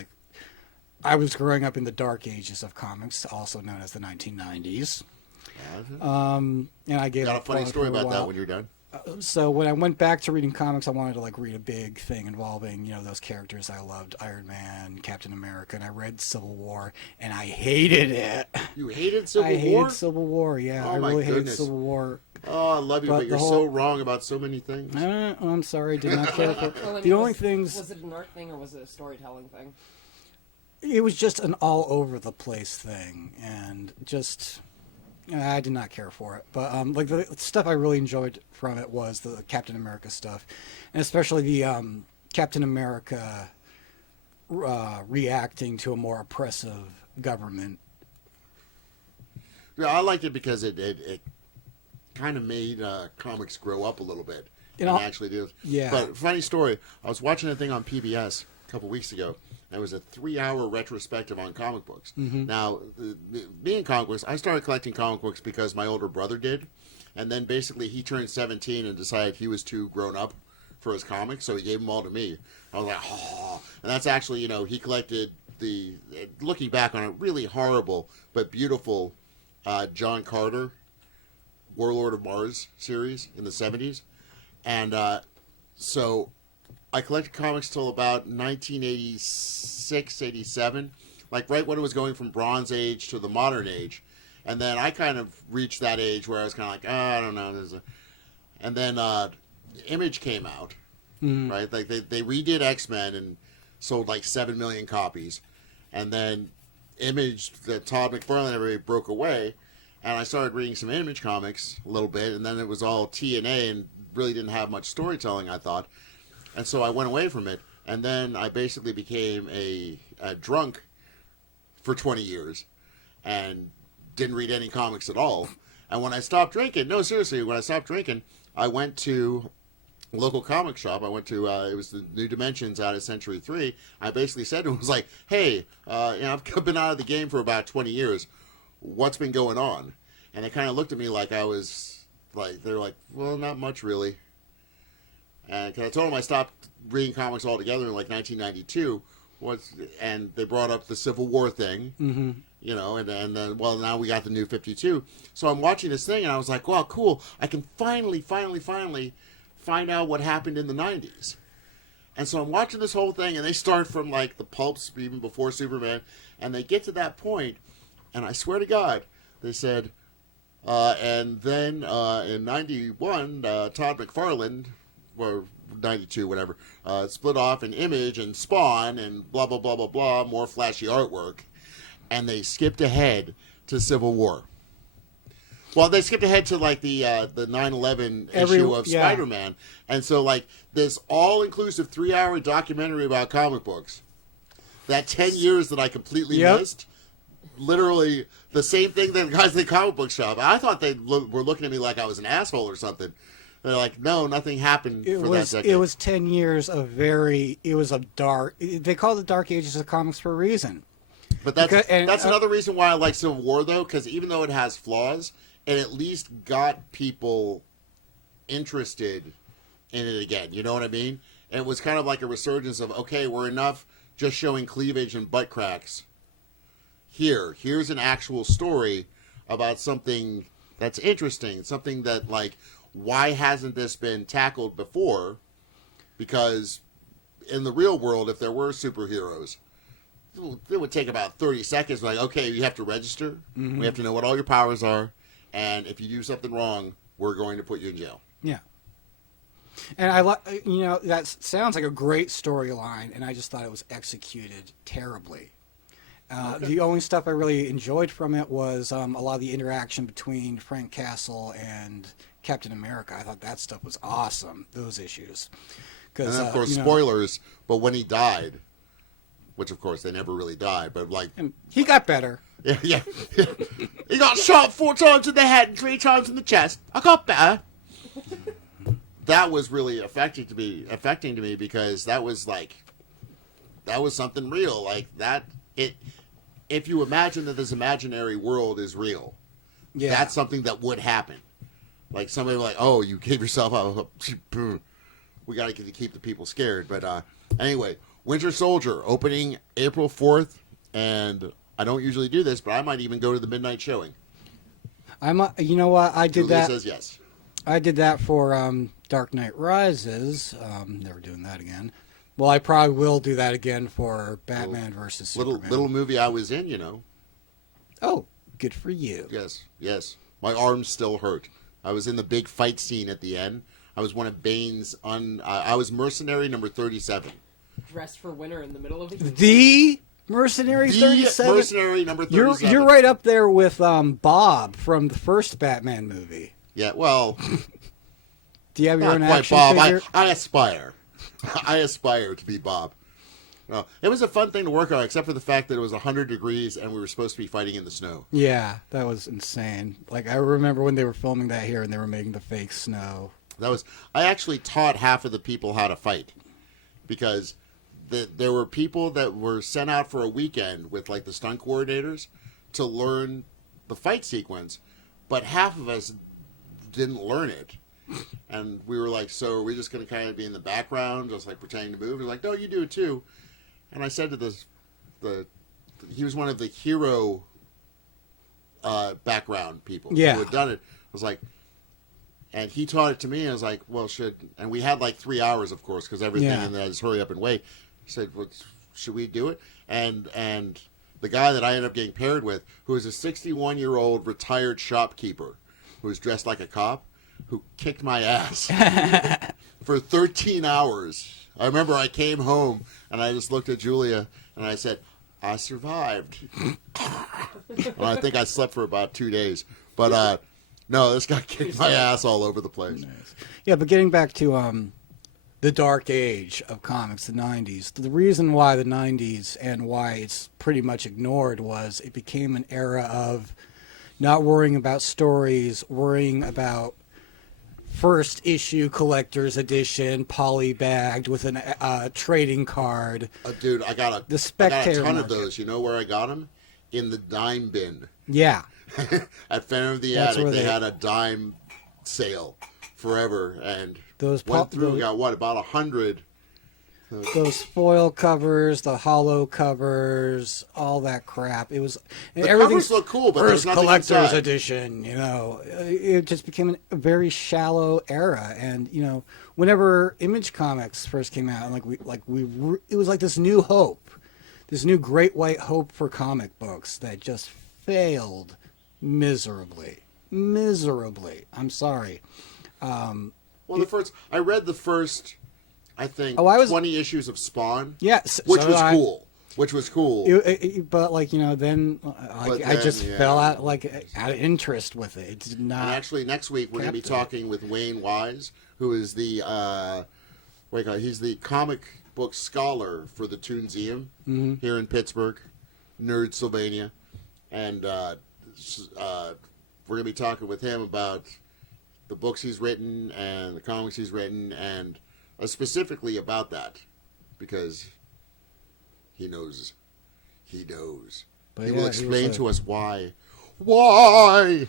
I was growing up in the dark ages of comics, also known as the 1990s. And I gave Got up a funny story for a about that while. when you're done. So when I went back to reading comics, I wanted to read a big thing involving those characters I loved, Iron Man, Captain America, and I read Civil War, and I hated it. You hated Civil War? I hated Civil War. Yeah, Oh, I my really hated goodness. Civil War. Oh, I love you, but you're so wrong about so many things. I'm sorry, I did not care for Well, I mean, the only things. Was it an art thing or was it a storytelling thing? It was just an all over the place thing, and just. I did not care for it, but the stuff I really enjoyed from it was the Captain America stuff, and especially the Captain America reacting to a more oppressive government. Yeah, I liked it because it kind of made comics grow up a little bit and actually do. Yeah. But funny story, I was watching a thing on PBS a couple weeks ago. It was a 3-hour retrospective on comic books. Mm-hmm. Now, being comic books, I started collecting comic books because my older brother did. And then basically he turned 17 and decided he was too grown up for his comics, so he gave them all to me. I was like, oh. And that's actually, he collected looking back on it, really horrible but beautiful John Carter, Warlord of Mars series in the 70s. And so I collected comics till about 1986, 87, right when it was going from Bronze Age to the modern age. And then I kind of reached that age where I was kind of like, I don't know. And then Image came out, right? They redid X-Men and sold 7 million copies. And then Image, Todd McFarlane and everybody broke away. And I started reading some Image comics a little bit. And then it was all TNA and really didn't have much storytelling, I thought. And so I went away from it, and then I basically became a drunk for 20 years and didn't read any comics at all. And when I stopped drinking, no, seriously, when I stopped drinking, I went to a local comic shop. I went to, it was the New Dimensions out at Century 3. I basically said to him, hey, I've been out of the game for about 20 years. What's been going on? And they kind of looked at me like I was, they're like, well, not much really. And cause I told him I stopped reading comics altogether in 1992 and they brought up the Civil War thing, you know, and then, well, now we got the New 52. So I'm watching this thing, and I was like, wow, cool. I can finally find out what happened in the 90s. And so I'm watching this whole thing, and they start from, like, the pulps, even before Superman, and they get to that point, and I swear to God, they said, and then in 91, Todd McFarlane, or 92, whatever, split off in Image and Spawn and blah, blah, blah, blah, blah, more flashy artwork. And they skipped ahead to Civil War. Well, they skipped ahead to, like, the 9/11 issue of Spider-Man. And so, like, this all-inclusive 3-hour documentary about comic books, that 10 years that I completely missed, literally the same thing that guys in the comic book shop. I thought they were looking at me like I was an asshole or something. They're like, no, nothing happened for that decade. It was 10 years of it was a dark, they call it the Dark Ages of comics for a reason. But that's another reason why I like Civil War, though, because even though it has flaws, it at least got people interested in it again. You know what I mean? And it was kind of like a resurgence of, okay, we're enough just showing cleavage and butt cracks. Here's an actual story about something that's interesting, something that, like, why hasn't this been tackled before? Because in the real world, if there were superheroes, it would take about 30 seconds. Like, okay, you have to register. We have to know what all your powers are. And if you do something wrong, we're going to put you in jail. Yeah. And I like, you know, that sounds like a great storyline, and I just thought it was executed terribly. The only stuff I really enjoyed from it was a lot of the interaction between Frank Castle and Captain America. I thought that stuff was awesome, those issues. And then, of course, spoilers, but when he died, which, of course, they never really died, but, like... And he got better. Yeah. He got shot 4 times in the head and 3 times in the chest. I got better. That was really affecting to me because that was, like... That was something real. Like, that... If you imagine that this imaginary world is real, that's something that would happen. Like, somebody like, oh, you gave yourself up. We got to keep the people scared. But anyway, Winter Soldier, opening April 4th. And I don't usually do this, but I might even go to the midnight showing. You know what? I did Julia that. says yes. I did that for Dark Knight Rises. Never doing that again. Well, I probably will do that again for Batman versus Superman. Little movie I was in, you know. Oh, good for you. Yes. My arms still hurt. I was in the big fight scene at the end. I was one of Bane's I was mercenary number 37. Dressed for winter in the middle of the Mercenary 37? Mercenary number 37. You're right up there with Bob from the first Batman movie. Yeah, well... Do you have your own not quite action Bob. figure? I aspire. I aspire to be Bob. No, it was a fun thing to work on, except for the fact that it was 100 degrees and we were supposed to be fighting in the snow. Yeah, that was insane. Like, I remember when they were filming that here and they were making the fake snow. I actually taught half of the people how to fight. Because there were people that were sent out for a weekend with, like, the stunt coordinators to learn the fight sequence, but half of us didn't learn it. And we were like, so are we just going to kind of be in the background, just like pretending to move? He's like, no, you do it too. And I said to he was one of the hero background people who had done it. I was like, and he taught it to me. And I was like, well, and we had like 3 hours, of course, because everything in that is hurry up and wait. He said, well, should we do it? And the guy that I ended up getting paired with, who was a 61-year-old retired shopkeeper who was dressed like a cop, who kicked my ass for 13 hours. I remember I came home and I just looked at Julia and I said, I survived. And I think I slept for about 2 days. But no, this guy kicked my ass all over the place. Nice. Yeah, but getting back to the dark age of comics, the 90s, the reason why the 90s and why it's pretty much ignored was it became an era of not worrying about stories, worrying about first issue collector's edition, polybagged with a trading card. Dude, I got a Spectator ton market. of those. You know where I got them? In the dime bin. Yeah. At Phantom of the That's Attic, where they they- had a dime sale forever, and Those went through. Got what, about 100 those foil covers, the hollow covers, all that crap. It was The everything's covers look cool, but there's first nothing collector's inside. edition. It just became a very shallow era. And whenever Image Comics first came out, and it was like this new hope, this new great white hope for comic books that just failed miserably. I'm sorry. Well, I read the first, I think, 20 issues of Spawn. Yes, which was cool. But then I just fell out out of interest with it. It did not. And actually, next week we're going to be talking with Wayne Wise, who is the he's the comic book scholar for the Toonseum here in Pittsburgh, Nerd Sylvania, and we're going to be talking with him about the books he's written and the comics he's written, and specifically about that, because he knows. But he will explain to us why. Why?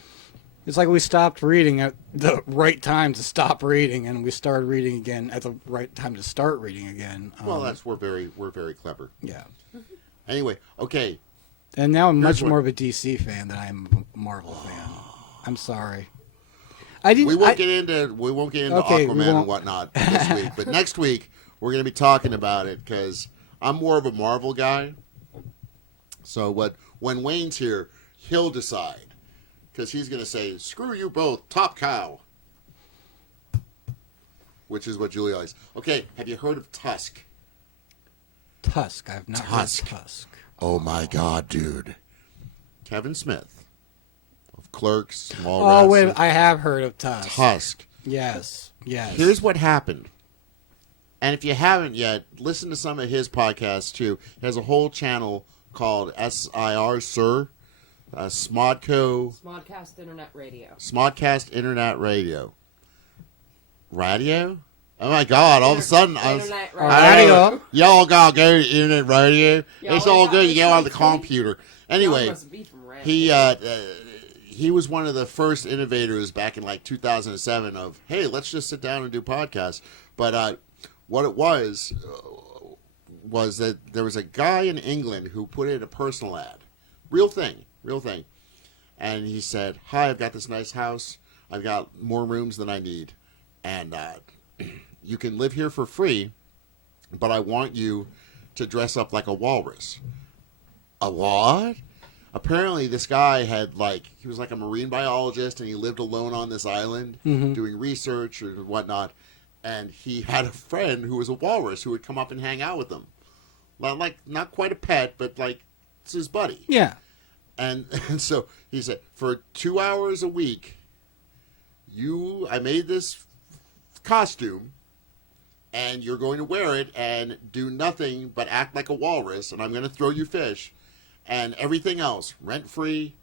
It's like we stopped reading at the right time to stop reading, and we started reading again at the right time to start reading again. Well, we're very clever. Yeah. Anyway, okay. And now I'm much more of a DC fan than I'm a Marvel fan. I'm sorry. We won't get into Aquaman and whatnot this week, but next week we're going to be talking about it because I'm more of a Marvel guy. So when Wayne's here, he'll decide, because he's going to say, "Screw you both, top cow," which is what Julia likes. Okay, have you heard of Tusk? Tusk. I've not heard of Tusk. Oh my God, dude! Kevin Smith. Clerks, Mallrats. Oh wait, I have heard of Tusk. Tusk. Yes. Here's what happened. And if you haven't yet, listen to some of his podcasts too. He has a whole channel called SIR, Smodcast Internet Radio. Smodcast Internet Radio. Radio? Oh my God! All of a sudden, Radio. Y'all gotta go to internet radio. It's all good. You get on the computer. Anyway, he was one of the first innovators back in 2007 of, hey, let's just sit down and do podcasts. But what it was that there was a guy in England who put in a personal ad. Real thing. And he said, hi, I've got this nice house. I've got more rooms than I need. And you can live here for free, but I want you to dress up like a walrus. A what? Apparently, this guy he was like a marine biologist, and he lived alone on this island doing research or whatnot. And he had a friend who was a walrus who would come up and hang out with him. Not quite a pet, but it's his buddy. Yeah. And so he said, for 2 hours a week, I made this costume, and you're going to wear it and do nothing but act like a walrus, and I'm going to throw you fish. And everything else, rent-free,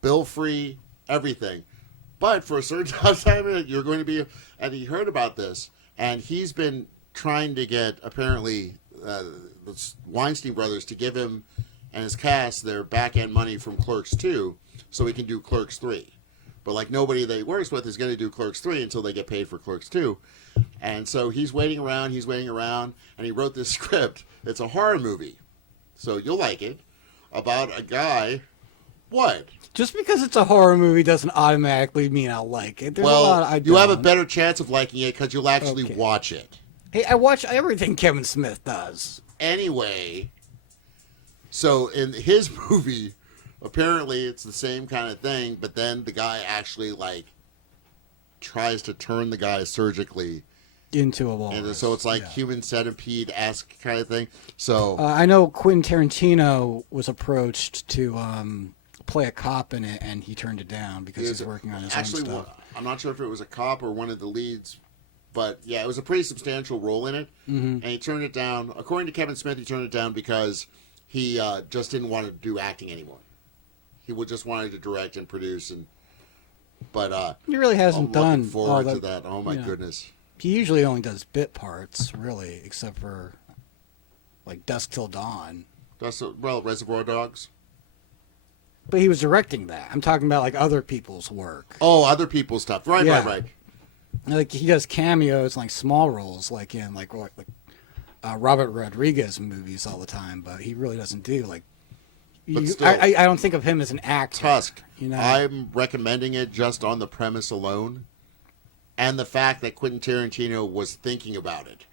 bill-free, everything. But for a certain time, you're going to be... And he heard about this, and he's been trying to get, apparently, the Weinstein brothers to give him and his cast their back-end money from Clerks 2 so he can do Clerks 3. But, nobody that he works with is going to do Clerks 3 until they get paid for Clerks 2. And so he's waiting around, and he wrote this script. It's a horror movie. So you'll like it, about a guy. What? Just because it's a horror movie doesn't automatically mean I'll like it. There's a lot you have a better chance of liking it because you'll actually watch it. Hey, I watch everything Kevin Smith does. Anyway, so in his movie, apparently it's the same kind of thing, but then the guy actually tries to turn the guy surgically into a walrus. And so it's human centipede-esque kind of thing. So I know Quentin Tarantino was approached to play a cop in it, and he turned it down because he's working on his own stuff. I'm not sure if it was a cop or one of the leads, but yeah, it was a pretty substantial role in it. And he turned it down. According to Kevin Smith, he turned it down because he just didn't want to do acting anymore. He would just wanted to direct and produce, but he really hasn't done. Looking forward to that. Oh my goodness. He usually only does bit parts, really, except for Dusk Till Dawn. Reservoir Dogs. But he was directing that. I'm talking about other people's work. Oh, other people's stuff. Right. He does cameos, small roles, in Robert Rodriguez movies all the time, but he really doesn't do like. But still, I don't think of him as an actor. Tusk. You know, I'm recommending it just on the premise alone, and the fact that Quentin Tarantino was thinking about it.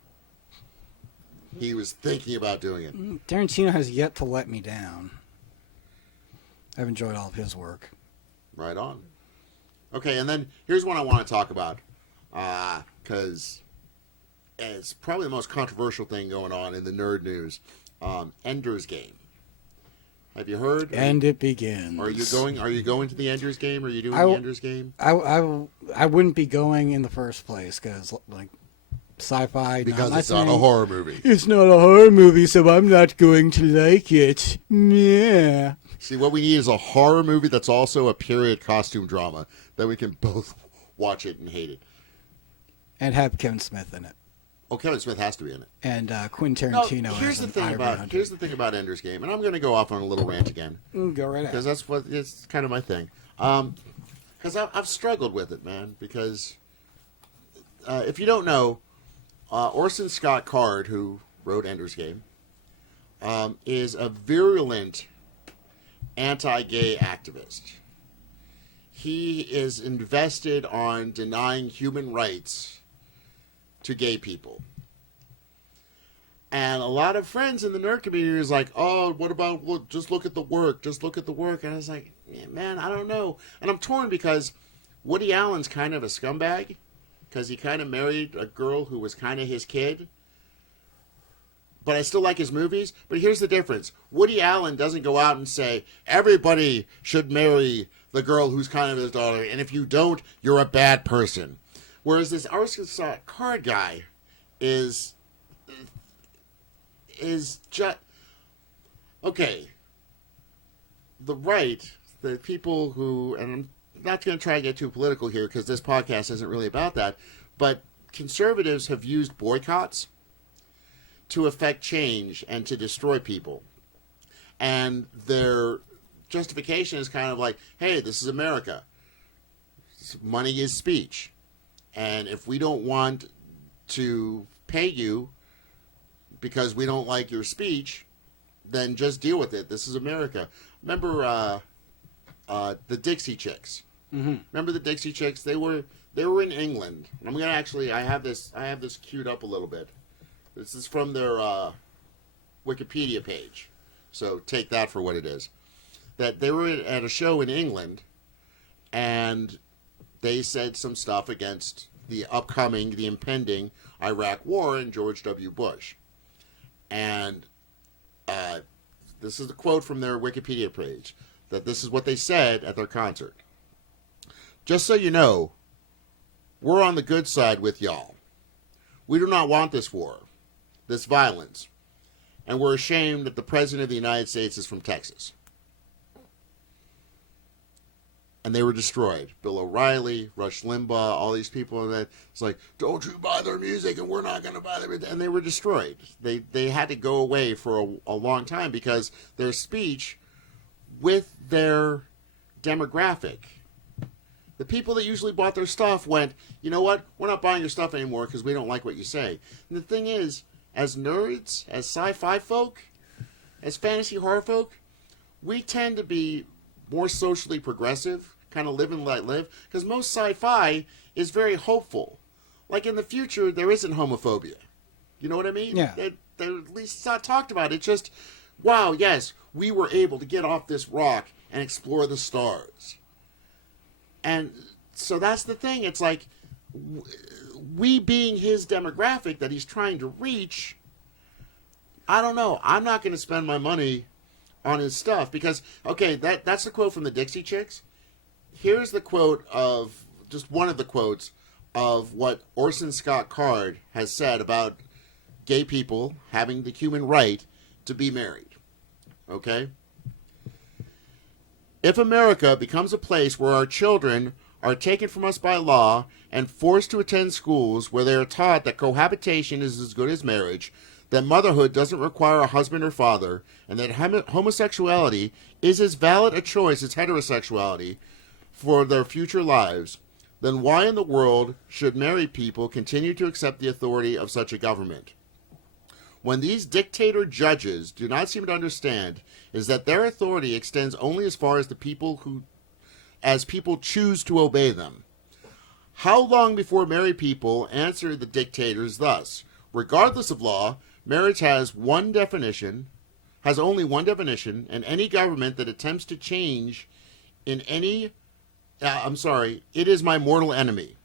He was thinking about doing it. Tarantino has yet to let me down. I've enjoyed all of his work. Right on. Okay, and then here's one I want to talk about, because it's probably the most controversial thing going on in the nerd news. Ender's Game. Have you heard? And it begins. Are you going to the Ender's Game? Are you doing the Ender's Game? I wouldn't be going in the first place because like sci-fi. Because it's not a horror movie. It's not a horror movie, so I'm not going to like it. Yeah. See, what we need is a horror movie that's also a period costume drama that we can both watch it and hate it. And have Kevin Smith in it. Oh, Kevin Smith has to be in it. And Quentin Tarantino. No, here's the thing about Ender's Game, and I'm going to go off on a little rant again. Go right ahead. Because it's kind of my thing. Because I've struggled with it, man. Because if you don't know, Orson Scott Card, who wrote Ender's Game, is a virulent anti-gay activist. He is invested on denying human rights to gay people. And a lot of friends in the nerd community is like, oh, what about, just look at the work. Just look at the work. And I was like, yeah, man, I don't know. And I'm torn because Woody Allen's kind of a scumbag because he kind of married a girl who was kind of his kid. But I still like his movies. But here's the difference. Woody Allen doesn't go out and say, everybody should marry the girl who's kind of his daughter. And if you don't, you're a bad person. Whereas this Orson Scott Card guy is just... Okay. The right, the people who... And I'm not going to try to get too political here because this podcast isn't really about that. But conservatives have used boycotts to affect change and to destroy people. And their justification is kind of like, hey, this is America. Money is speech. And if we don't want to pay you because we don't like your speech, then just deal with it. This is America. Remember the Dixie Chicks? Mm-hmm. Remember the Dixie Chicks? They were in England. I'm gonna actually I have this queued up a little bit. This is from their Wikipedia page, so take that for what it is. That they were at a show in England, and they said some stuff against the impending Iraq War and George W. Bush. And this is the quote from their Wikipedia page, that this is what they said at their concert. Just so you know, we're on the good side with y'all. We do not want this war, this violence, and we're ashamed that the President of the United States is from Texas. And they were destroyed. Bill O'Reilly, Rush Limbaugh, all these people. And it's like, don't you buy their music, and we're not going to buy their music. And they were destroyed. They had to go away for a long time because their speech with their demographic, the people that usually bought their stuff went, you know what? We're not buying your stuff anymore because we don't like what you say. And the thing is, as nerds, as sci-fi folk, as fantasy horror folk, we tend to be more socially progressive, kind of live and let live, because most sci-fi is very hopeful. Like in the future, there isn't homophobia. You know what I mean? Yeah. They're at least it's not talked about. It's just, wow, yes, we were able to get off this rock and explore the stars. And so that's the thing. It's like, we being his demographic that he's trying to reach, I don't know. I'm not going to spend my money on his stuff because, okay, that's the quote from the Dixie Chicks. Here's the quote of, just one of the quotes of what Orson Scott Card has said about gay people having the human right to be married. Okay? If America becomes a place where our children are taken from us by law and forced to attend schools where they are taught that cohabitation is as good as marriage, that motherhood doesn't require a husband or father, and that homosexuality is as valid a choice as heterosexuality for their future lives, then why in the world should married people continue to accept the authority of such a government? When these dictator judges do not seem to understand is that their authority extends only as far as people choose to obey them. How long before married people answer the dictators thus? Regardless of law, marriage has only one definition, and any government that attempts to change it is my mortal enemy.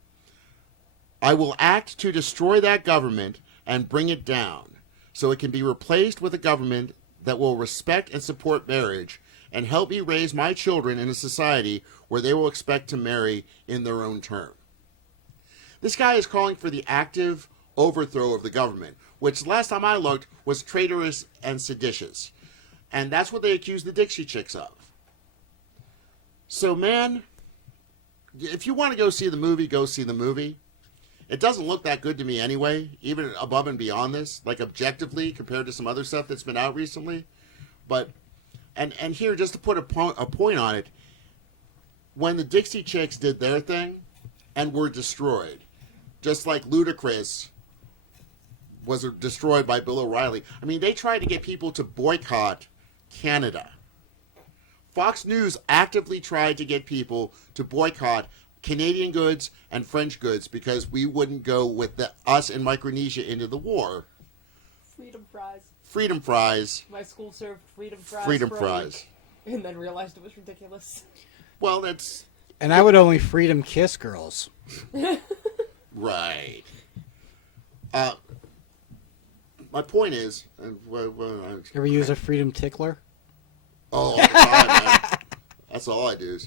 I will act to destroy that government and bring it down, so it can be replaced with a government that will respect and support marriage and help me raise my children in a society where they will expect to marry in their own term. This guy is calling for the active overthrow of the government, which last time I looked was traitorous and seditious. And that's what they accuse the Dixie Chicks of. So, man, if you want to go see the movie, go see the movie. It doesn't look that good to me anyway, even above and beyond this, like objectively compared to some other stuff that's been out recently. But, and here, just to put a point on it, when the Dixie Chicks did their thing and were destroyed, just like Ludacris was destroyed by Bill O'Reilly. I mean, they tried to get people to boycott Canada. Fox News actively tried to get people to boycott Canadian goods and French goods because we wouldn't go with us in Micronesia into the war. Freedom fries. Freedom fries. My school served freedom fries. Freedom for a fries. week, and then realized it was ridiculous. Well, that's... And I would only freedom kiss girls. Right. My point is... Ever use a freedom tickler? Oh, all the time, man. That's all I do.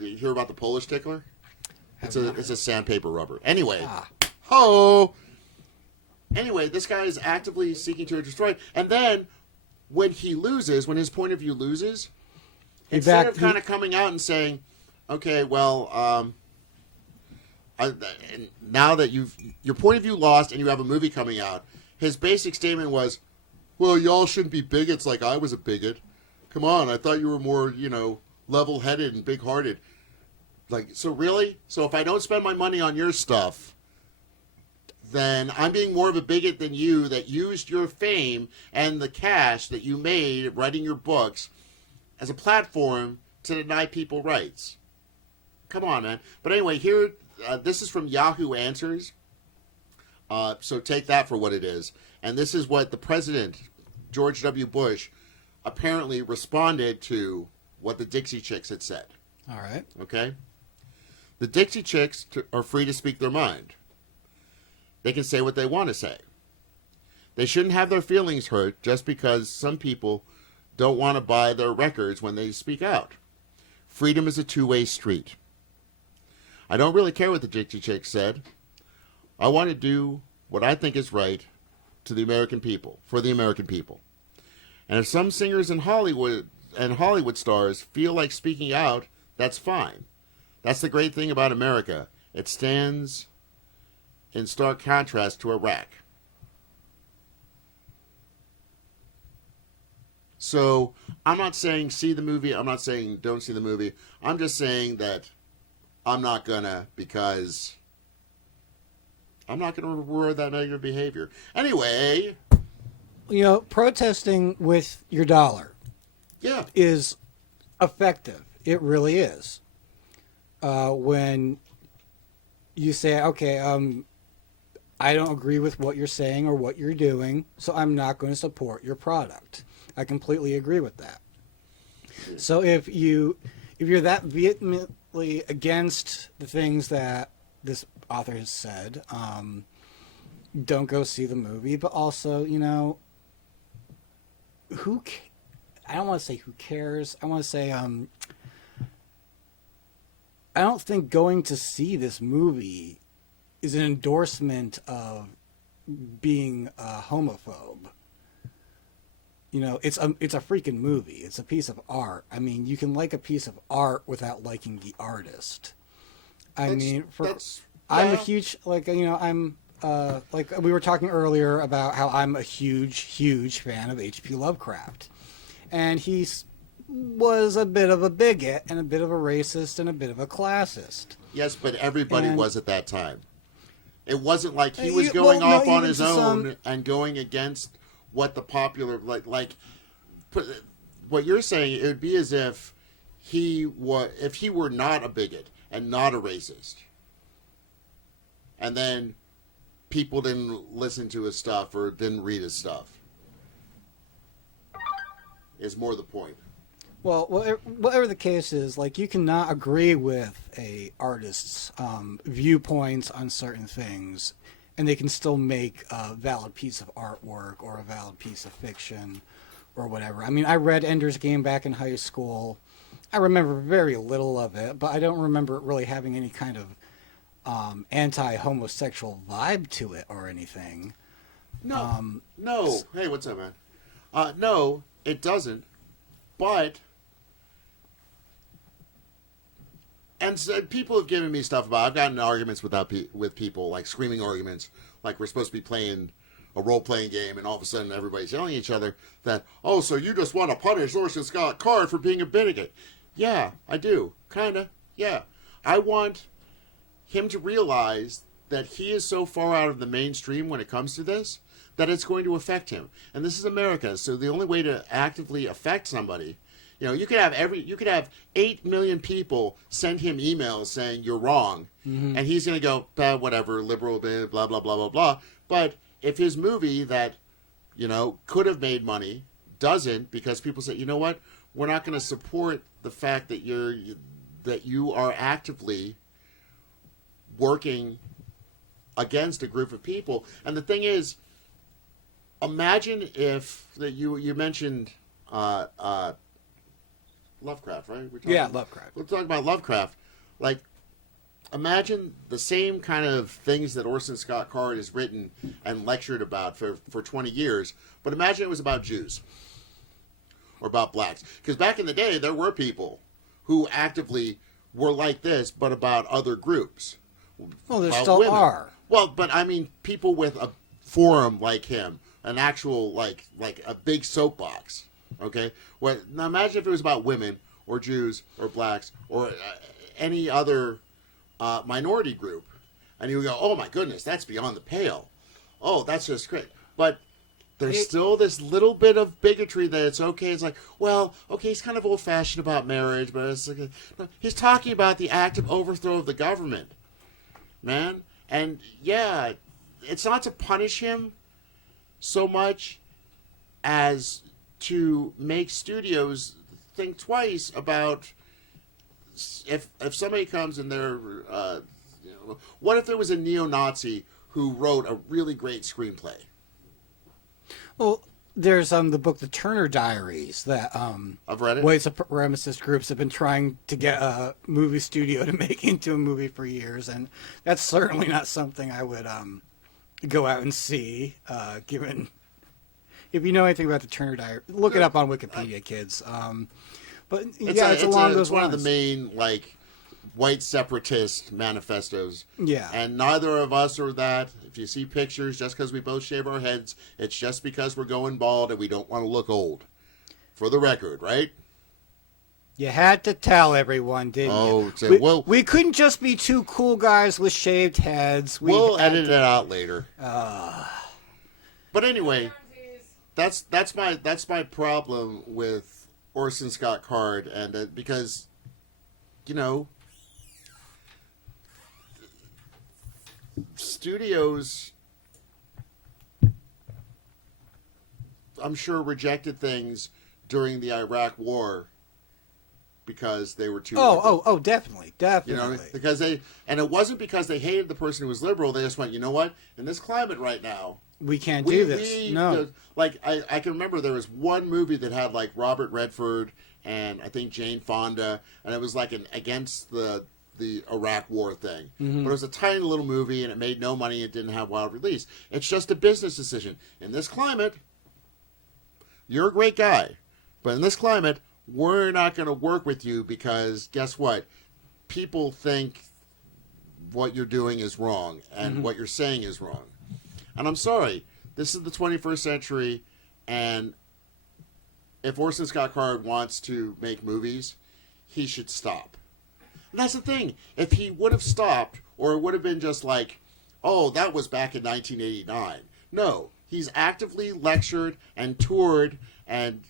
You hear about the Polish tickler? It's a sandpaper rubber. Anyway. Anyway, this guy is actively seeking to destroy it. And then, when he loses, when his point of view loses, instead of kind of coming out and saying, okay, well, now that your point of view lost and you have a movie coming out, his basic statement was, well, y'all shouldn't be bigots like I was a bigot. Come on, I thought you were more, level-headed and big-hearted. Like, so really? So if I don't spend my money on your stuff, then I'm being more of a bigot than you that used your fame and the cash that you made writing your books as a platform to deny people rights. Come on, man. But anyway, here, this is from Yahoo Answers. So take that for what it is. And this is what the president, George W. Bush, apparently responded to what the Dixie Chicks had said. All right. Okay? The Dixie Chicks are free to speak their mind. They can say what they want to say. They shouldn't have their feelings hurt just because some people don't want to buy their records when they speak out. Freedom is a two-way street. I don't really care what the Dixie Chicks said. I want to do what I think is right to the American people, for the American people. And if some singers in Hollywood and Hollywood stars feel like speaking out, that's fine. That's the great thing about America. It stands in stark contrast to Iraq. So, I'm not saying see the movie. I'm not saying don't see the movie. I'm just saying that I'm not gonna, because I'm not gonna reward that negative behavior. Anyway. Protesting with your dollar is effective. It really is. When you say, okay, I don't agree with what you're saying or what you're doing, so I'm not going to support your product. I completely agree with that. So if you're that vehemently against the things that this author has said, don't go see the movie. But also, I don't want to say who cares. I want to say I don't think going to see this movie is an endorsement of being a homophobe. It's a freaking movie. It's a piece of art. I mean, you can like a piece of art without liking the artist. I'm a huge, I'm like we were talking earlier about how I'm a huge fan of H.P. Lovecraft. And he was a bit of a bigot and a bit of a racist and a bit of a classist. Yes, but everybody was at that time. It wasn't like he was going off on his own and going against what the popular what you're saying. It would be as if he were not a bigot and not a racist, and then people didn't listen to his stuff or didn't read his stuff. Is more the point. Well, whatever the case is, like, you cannot agree with a artist's viewpoints on certain things, and they can still make a valid piece of artwork or a valid piece of fiction or whatever. I mean, I read Ender's Game back in high school. I remember very little of it, but I don't remember it really having any kind of anti-homosexual vibe to it or anything. No. No. Hey, what's up, man? No, it doesn't. But... And so people have given me stuff about... I've gotten in arguments with people, like screaming arguments, like we're supposed to be playing a role-playing game, and all of a sudden everybody's yelling at each other that, oh, so you just want to punish Orson Scott Card for being a bigot. Yeah, I do. Kinda. Yeah. I want him to realize that he is so far out of the mainstream when it comes to this that it's going to affect him. And this is America, so the only way to actively affect somebody... You know, you could have 8 million people send him emails saying you're wrong, and he's going to go, whatever, liberal, blah, blah, blah, blah, blah. But if his movie that, you know, could have made money doesn't, because people say, you know what, we're not going to support the fact that you are actively working against a group of people. And the thing is, imagine if that you mentioned Lovecraft, right? Lovecraft. We're talking about Lovecraft. Like, imagine the same kind of things that Orson Scott Card has written and lectured about for 20 years, but imagine it was about Jews or about blacks. Because back in the day, there were people who actively were like this, but about other groups. Well, there still are. Well, but I mean, people with a forum like him, an actual, like a big soapbox. Okay? Well, now imagine if it was about women or Jews or blacks or any other minority group. And you would go, oh my goodness, that's beyond the pale. Oh, that's just great. But there's still this little bit of bigotry that it's okay. It's like, well, okay, he's kind of old-fashioned about marriage, but it's like, no, he's talking about the active overthrow of the government, man. And yeah, it's not to punish him so much as to make studios think twice about if somebody comes and they're what if there was a neo-Nazi who wrote a really great screenplay? Well, there's the book The Turner Diaries that I've read it. white supremacist groups have been trying to get a movie studio to make into a movie for years, and that's certainly not something I would go out and see, given. If you know anything about the Turner Diary, look it up on Wikipedia, kids. But it's along those lines. It's one of the main, like, white separatist manifestos. Yeah. And neither of us are that. If you see pictures, just because we both shave our heads, it's just because we're going bald and we don't want to look old. For the record, right? You had to tell everyone, didn't you? So we couldn't just be two cool guys with shaved heads. We'll edit it out later. But anyway... That's my problem with Orson Scott Card, and because, you know, studios, I'm sure, rejected things during the Iraq War because they were too liberal. Oh, definitely. You know, because and it wasn't because they hated the person who was liberal. They just went, you know what? In this climate right now, we can't do this. No. Like, I can remember there was one movie that had, like, Robert Redford and I think Jane Fonda, and it was, like, against the Iraq War thing. Mm-hmm. But it was a tiny little movie, and it made no money. It didn't have wide release. It's just a business decision. In this climate, you're a great guy. But in this climate, we're not going to work with you because, guess what? People think what you're doing is wrong, and what you're saying is wrong. And I'm sorry, this is the 21st century, and if Orson Scott Card wants to make movies, he should stop. And that's the thing. If he would have stopped, or it would have been just like, oh, that was back in 1989. No, he's actively lectured and toured and,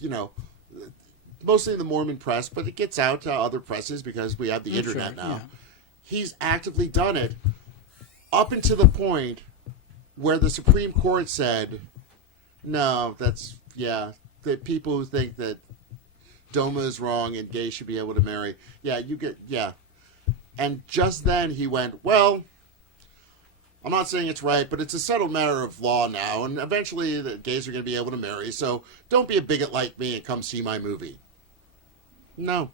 you know, mostly in the Mormon press, but it gets out to other presses because we have the internet now. Yeah. He's actively done it up until the point where the Supreme Court said, no, that's, yeah, that people who think that DOMA is wrong and gays should be able to marry. Yeah, you get, yeah. And just then he went, well, I'm not saying it's right, but it's a settled matter of law now, and eventually the gays are going to be able to marry, so don't be a bigot like me and come see my movie. No.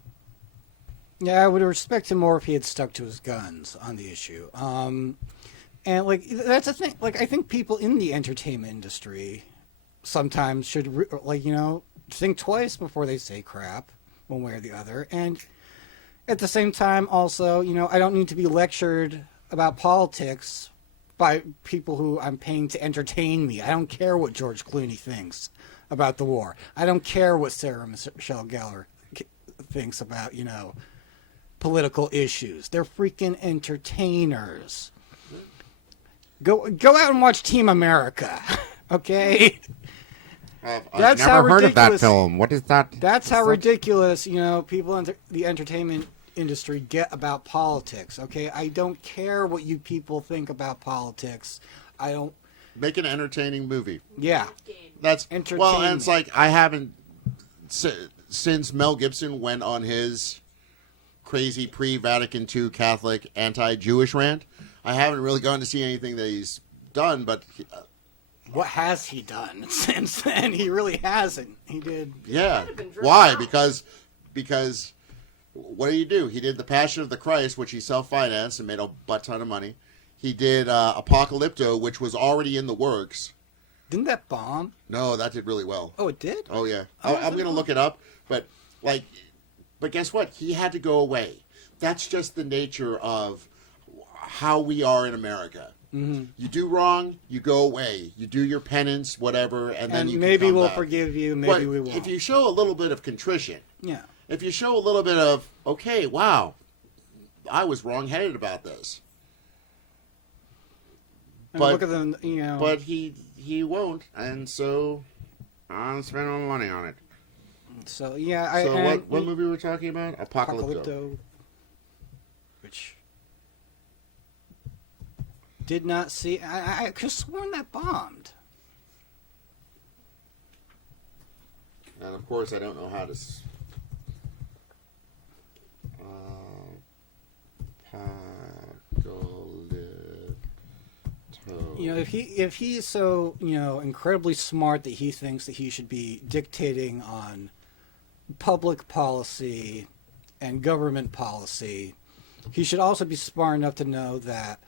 Yeah, I would respect him more if he had stuck to his guns on the issue. And, like, that's the thing. Like, I think people in the entertainment industry sometimes should, think twice before they say crap, one way or the other. And at the same time, also, I don't need to be lectured about politics by people who I'm paying to entertain me. I don't care what George Clooney thinks about the war. I don't care what Sarah Michelle Gellar thinks about, political issues. They're freaking entertainers. Go out and watch Team America, okay? I've never heard of that film. What is that? That's how ridiculous, people in the entertainment industry get about politics, okay? I don't care what you people think about politics. I don't... Make an entertaining movie. Yeah. That's... Entertainment. Well, and it's like, I haven't... Since Mel Gibson went on his crazy pre-Vatican II Catholic anti-Jewish rant, I haven't really gone to see anything that he's done, but... What has he done since then? He really hasn't. He did... Yeah. Why? Because what do? He did The Passion of the Christ, which he self-financed and made a butt ton of money. He did Apocalypto, which was already in the works. Didn't that bomb? No, that did really well. Oh, it did? Oh, yeah. I'm going to look it up, but guess what? He had to go away. That's just the nature of how we are in America. Mm-hmm. You do wrong, you go away. You do your penance, whatever, and then you maybe can come we'll back. forgive you, maybe we won't. If you show a little bit of contrition, yeah. if you show a little bit of, okay, wow, I was wrong-headed about this. And But look at them, But he won't, and so I'm spending all the money on it. So yeah, So what movie were we talking about? Apocalypto. Which did not see. I could have sworn that bombed. And of course, I don't know how to. If he's so incredibly smart that he thinks that he should be dictating on public policy and government policy, he should also be smart enough to know that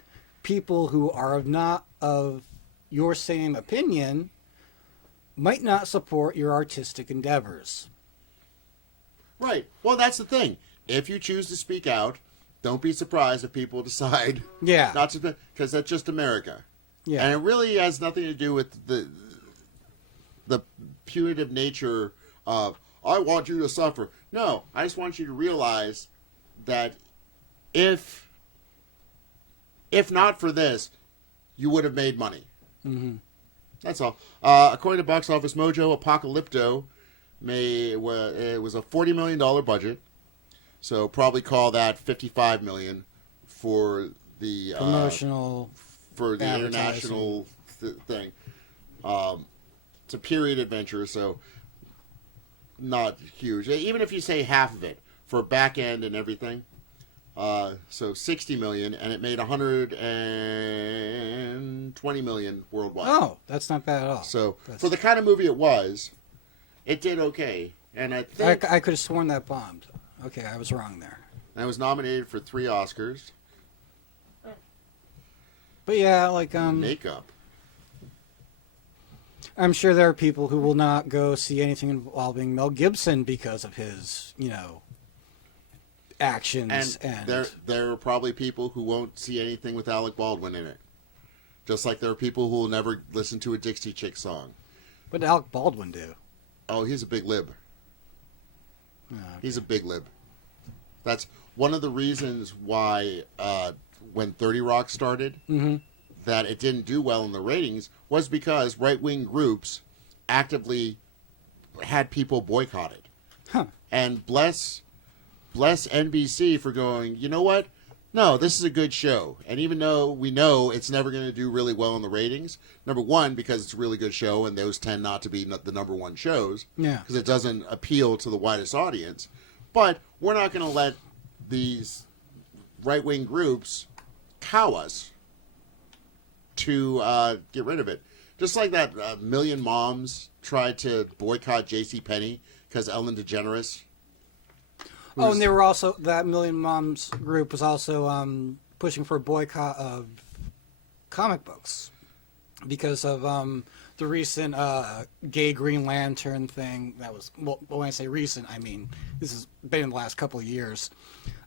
people who are not of your same opinion might not support your artistic endeavors. Right. Well, that's the thing. If you choose to speak out, don't be surprised if people decide not to, because that's just America. Yeah. And it really has nothing to do with the punitive nature of, I want you to suffer. No, I just want you to realize that if not for this, you would have made money. Mm-hmm. That's all. According to Box Office Mojo, Apocalypto it was a $40 million budget, so probably call that $55 million for the promotional for the international thing. It's a period adventure, so not huge. Even if you say half of it for back end and everything. So $60 million, and it made $120 million worldwide. Oh, that's not bad at all. So for the kind of movie it was, it did okay. And I think I could have sworn that bombed. Okay, I was wrong there. I was nominated for 3 Oscars. But yeah, Makeup. I'm sure there are people who will not go see anything involving Mel Gibson because of his, actions. And there are probably people who won't see anything with Alec Baldwin in it. Just like there are people who will never listen to a Dixie Chick song. What did Alec Baldwin do? Oh, he's a big lib. Oh, okay. He's a big lib. That's one of the reasons why when 30 Rock started, that it didn't do well in the ratings was because right-wing groups actively had people boycott it. Huh. And bless NBC for going, you know what? No, this is a good show. And even though we know it's never going to do really well in the ratings, number one, because it's a really good show and those tend not to be the number one shows, Yeah. because it doesn't appeal to the widest audience. But we're not going to let these right-wing groups cow us to get rid of it. Just like that million moms tried to boycott JCPenney because Ellen DeGeneres. Oh, and they were also, that Million Moms group was also pushing for a boycott of comic books because of the recent gay Green Lantern thing. That was, well, when I say recent, I mean this has been in the last couple of years.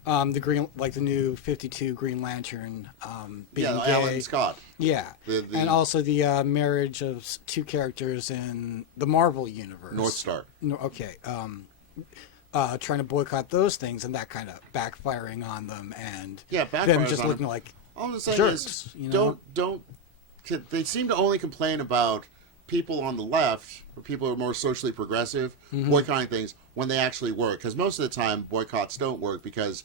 The new 52 Green Lantern being gay. Alan Scott. Yeah, and also the marriage of two characters in the Marvel universe. North Star. No, okay. Trying to boycott those things and that kind of backfiring on them and them just looking like all I'm saying jerks. Is, you know? don't. They seem to only complain about people on the left or people who are more socially progressive boycotting things when they actually work. Because most of the time boycotts don't work because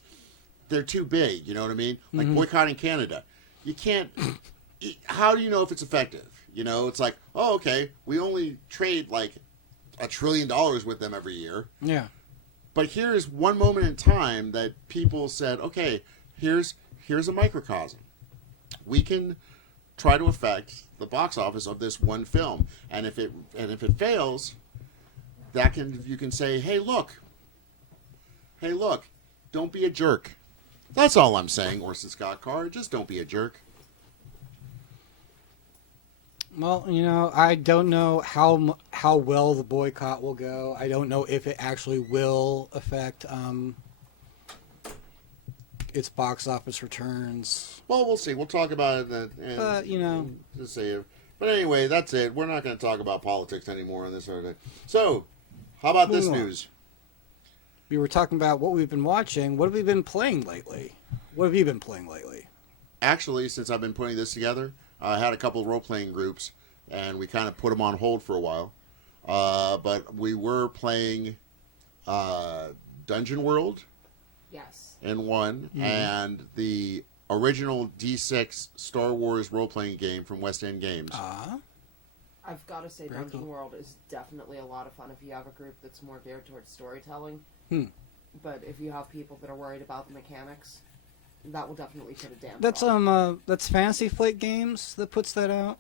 they're too big. You know what I mean? Like boycotting Canada. You can't. How do you know if it's effective? You know, it's like, oh, okay, we only trade like $1 trillion with them every year. Yeah. But here's one moment in time that people said, okay, here's a microcosm. We can try to affect the box office of this one film, and if it fails, you can say, hey look, don't be a jerk. That's all I'm saying, Orson Scott Card. Just don't be a jerk. Well, you know, I don't know how well the boycott will go. I don't know if it actually will affect its box office returns. Well, we'll see. We'll talk about it. And you know, to see it. But anyway, that's it. We're not going to talk about politics anymore on this sort of thing. So, how about this news? We were talking about what we've been watching. What have we been playing lately? What have you been playing lately? Actually, since I've been putting this together, I had a couple of role-playing groups, and we kind of put them on hold for a while. But we were playing Dungeon World Yes. in one, and the original D6 Star Wars role-playing game from West End Games. I've got to say, Very Dungeon cool. World is definitely a lot of fun if you have a group that's more geared towards storytelling. But if you have people that are worried about the mechanics, that will definitely put a damper on it. That's Fantasy Flight Games that puts that out.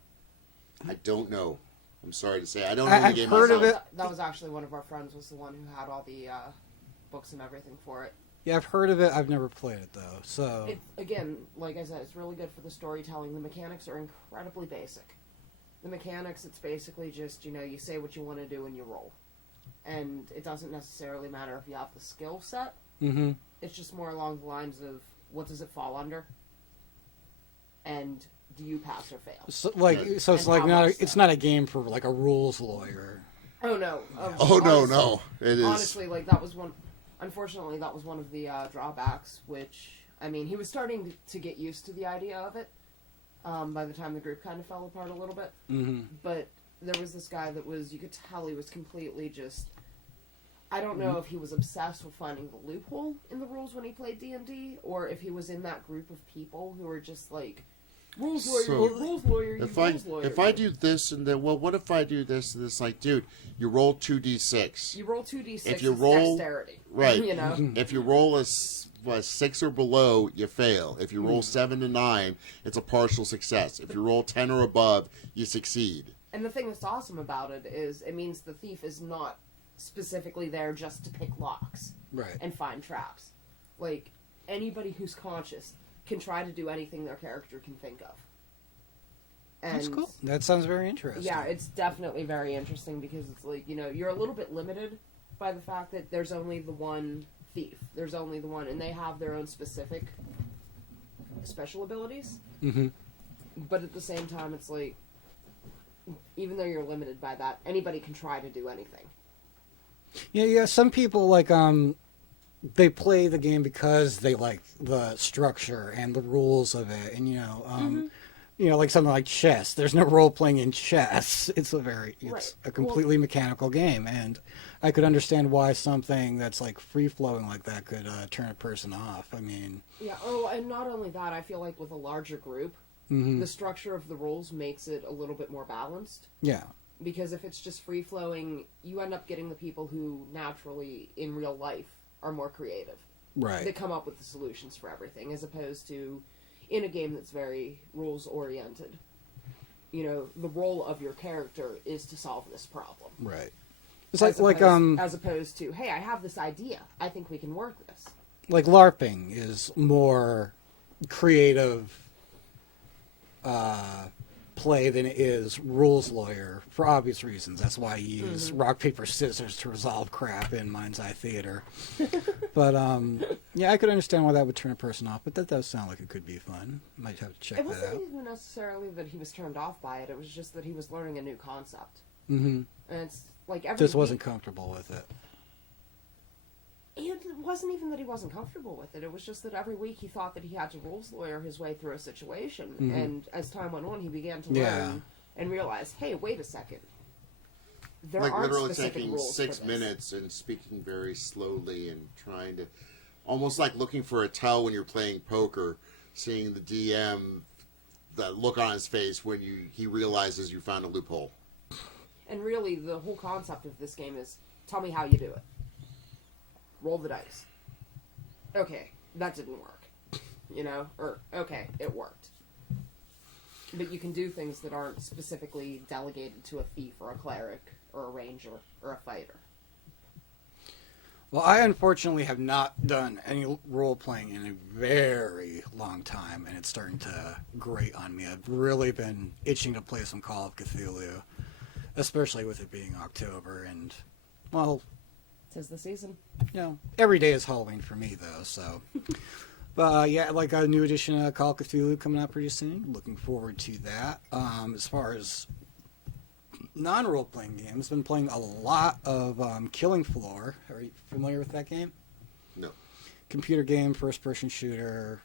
I don't know. I'm sorry to say. I don't know the I've game heard of myself. it. That was actually one of our friends was the one who had all the books and everything for it. Yeah, I've heard of it. I've never played it though. So Again, like I said, it's really good for the storytelling. The mechanics are incredibly basic. The mechanics, it's basically just, you say what you want to do and you roll. And it doesn't necessarily matter if you have the skill set. It's just more along the lines of, what does it fall under? And do you pass or fail? So it's like it's not a game for like a rules lawyer. Oh no! No! It is honestly like that was one. Unfortunately, that was one of the drawbacks. Which he was starting to get used to the idea of it. By the time the group kind of fell apart a little bit, but there was this guy that you could tell he was completely just. I don't know if he was obsessed with finding the loophole in the rules when he played D&D, or if he was in that group of people who were just like, rules lawyer, rules lawyer, rules lawyer. If I do this and then, what if I do this and this? Like, dude, you roll 2d6. You roll 2d6. If you roll dexterity, right, you if you roll a 6 or below, you fail. If you roll 7 to 9, it's a partial success. If you roll 10 or above, you succeed. And the thing that's awesome about it is it means the thief is not specifically there just to pick locks and find traps. Like, anybody who's conscious can try to do anything their character can think of. And that's cool. That sounds very interesting. yeah, it's definitely very interesting because it's like, you're a little bit limited by the fact that there's only the one thief. There's only the one, and they have their own specific special abilities. But at the same time, it's like, even though you're limited by that, anybody can try to do anything. Yeah. Some people like they play the game because they like the structure and the rules of it, and like something like chess. There's no role playing in chess. It's a completely mechanical game, and I could understand why something that's like free flowing like that could turn a person off. I mean, yeah. Oh, and not only that, I feel like with a larger group, the structure of the rules makes it a little bit more balanced. Yeah. Because if it's just free flowing, you end up getting the people who naturally in real life are more creative. Right. They come up with the solutions for everything, as opposed to in a game that's very rules oriented. The role of your character is to solve this problem. Right. It's as opposed to, hey, I have this idea. I think we can work this. Like LARPing is more creative play than it is rules lawyer for obvious reasons. That's why you use rock, paper, scissors to resolve crap in Mind's Eye Theater. But yeah, I could understand why that would turn a person off, but that does sound like it could be fun. Might have to check that out. It wasn't even necessarily that he was turned off by it. It was just that he was learning a new concept. Mm-hmm. And it's like just wasn't comfortable with it. It wasn't even that he wasn't comfortable with it. It was just that every week he thought that he had to rules lawyer his way through a situation. And as time went on, he began to learn and realize, hey, wait a second. There like aren't literally specific taking rules 6 for this. minutes and speaking very slowly and trying to, almost like looking for a tell when you're playing poker, seeing the DM, that look on his face when he realizes you found a loophole. And really, the whole concept of this game is, tell me how you do it. Roll the dice. Okay, that didn't work. Or, okay, it worked. But you can do things that aren't specifically delegated to a thief or a cleric or a ranger or a fighter. Well, I unfortunately have not done any role-playing in a very long time, and it's starting to grate on me. I've really been itching to play some Call of Cthulhu, especially with it being October, and, well... 'Tis the season. Every day is Halloween for me, though, so... But, yeah, like a new edition of Call of Cthulhu coming out pretty soon. Looking forward to that. As far as non-role-playing games, been playing a lot of Killing Floor. Are you familiar with that game? No. Computer game, first-person shooter.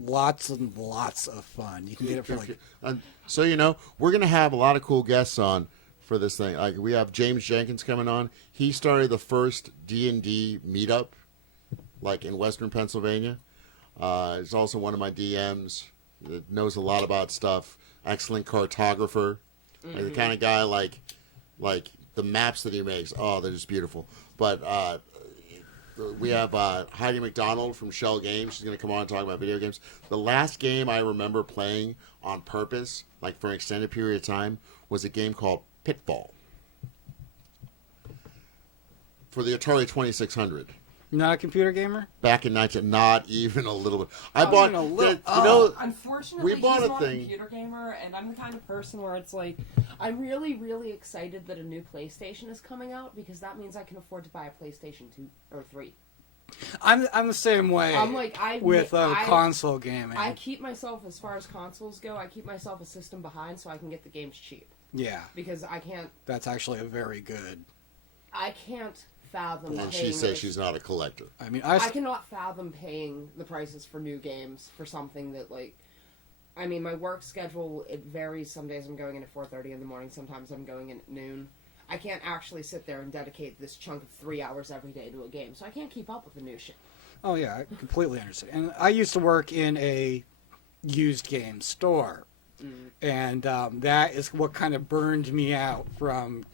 Lots and lots of fun. You can get it for, like... So, we're going to have a lot of cool guests on for this thing. Like, we have James Jenkins coming on. He started the first D&D meetup, like, in Western Pennsylvania. He's also one of my DMs that knows a lot about stuff. Excellent cartographer. Like, the kind of guy, like the maps that he makes. Oh, they're just beautiful. But we have Heidi McDonald from Shell Games. She's going to come on and talk about video games. The last game I remember playing on purpose, like for an extended period of time, was a game called Pitfall for the Atari 2600. Not a computer gamer? Back in 19, not even a little bit. Unfortunately, we bought he's a not thing. A computer gamer, and I'm the kind of person where it's like, I'm really, really excited that a new PlayStation is coming out because that means I can afford to buy a PlayStation 2 or 3. I'm the same way. I'm like with console gaming. I keep myself, as far as consoles go, I keep myself a system behind so I can get the games cheap. Yeah. Because I can't. That's actually a very good. I can't fathom. And she says she's not a collector. I mean, I cannot fathom paying the prices for new games for something that, like, I mean, my work schedule, it varies. Some days I'm going in at 4:30 in the morning. Sometimes I'm going in at noon. I can't actually sit there and dedicate this chunk of 3 hours every day to a game, so I can't keep up with the new shit. Oh yeah, I completely understand. And I used to work in a used game store. And that is what kind of burned me out from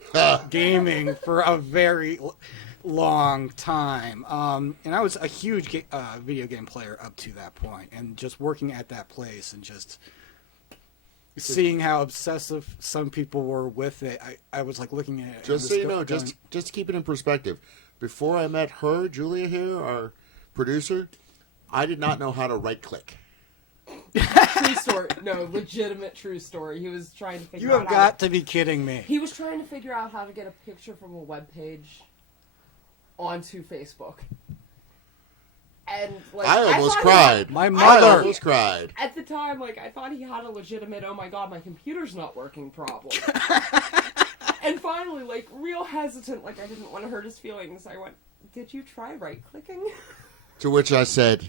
gaming for a very long time. And I was a huge video game player up to that point. And just working at that place and just seeing how obsessive some people were with it, I was like looking at it. Just so you know, just to keep it in perspective, before I met her, Julia here, our producer, I did not know how to right-click. True story. No, legitimate true story. He was trying to figure out. You have got to be kidding me. He was trying to figure out how to get a picture from a web page onto Facebook. And like I almost cried. My mother almost cried. At the time, like I thought he had a legitimate, oh my god, my computer's not working problem. And finally, like real hesitant, like I didn't want to hurt his feelings, I went, did you try right-clicking? To which I said,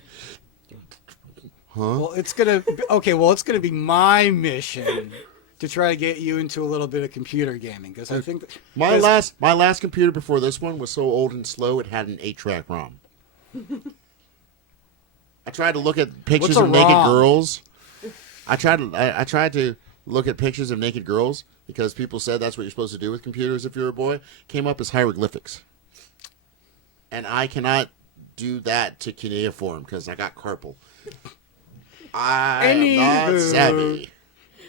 huh? Well, it's gonna be my mission to try to get you into a little bit of computer gaming because I think My last computer before this one was so old and slow it had an 8-track ROM. I tried to look at pictures What's a of naked ROM? girls. I tried to look at pictures of naked girls because people said that's what you're supposed to do with computers if you're a boy. Came up as hieroglyphics, and I cannot do that to cuneiform because I got carpal. I am not savvy.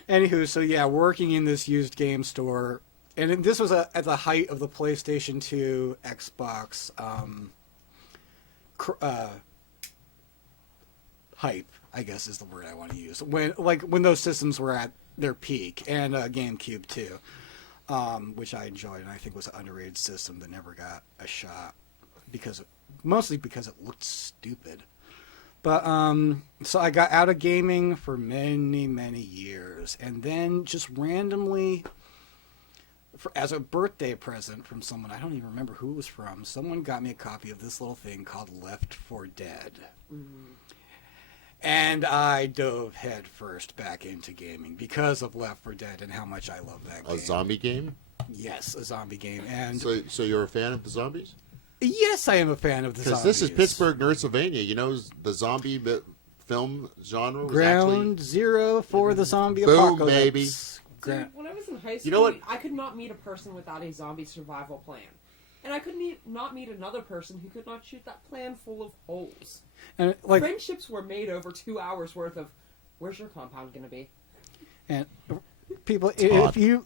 Anywho, so yeah, working in this used game store, and this was at the height of the PlayStation 2, Xbox hype, I guess is the word I want to use. When those systems were at their peak, and GameCube too, which I enjoyed, and I think was an underrated system that never got a shot mostly because it looked stupid. But so I got out of gaming for many, many years, and then just randomly, as a birthday present from someone, I don't even remember who it was from, someone got me a copy of this little thing called Left 4 Dead. Mm-hmm. And I dove head first back into gaming because of Left 4 Dead and how much I love that game. A zombie game? Yes, a zombie game. And so you're a fan of the zombies? Yes, I am a fan of the zombies. Because this is Pittsburgh, Pennsylvania. You know, the zombie film genre was Ground Zero for the zombie boom, apocalypse. baby. Dude, when I was in high school, You know what? I could not meet a person without a zombie survival plan. And I could not meet another person who could not shoot that plan full of holes. And Friendships were made over 2 hours worth of, where's your compound going to be? And people, if you,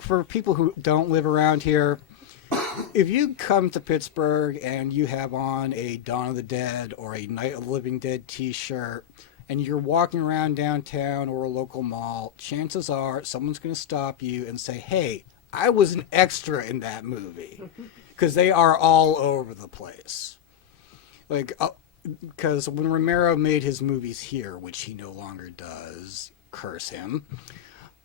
for people who don't live around here, if you come to Pittsburgh and you have on a Dawn of the Dead or a Night of the Living Dead t-shirt and you're walking around downtown or a local mall, chances are someone's going to stop you and say, hey, I was an extra in that movie. Because they are all over the place. Because when Romero made his movies here, which he no longer does, curse him.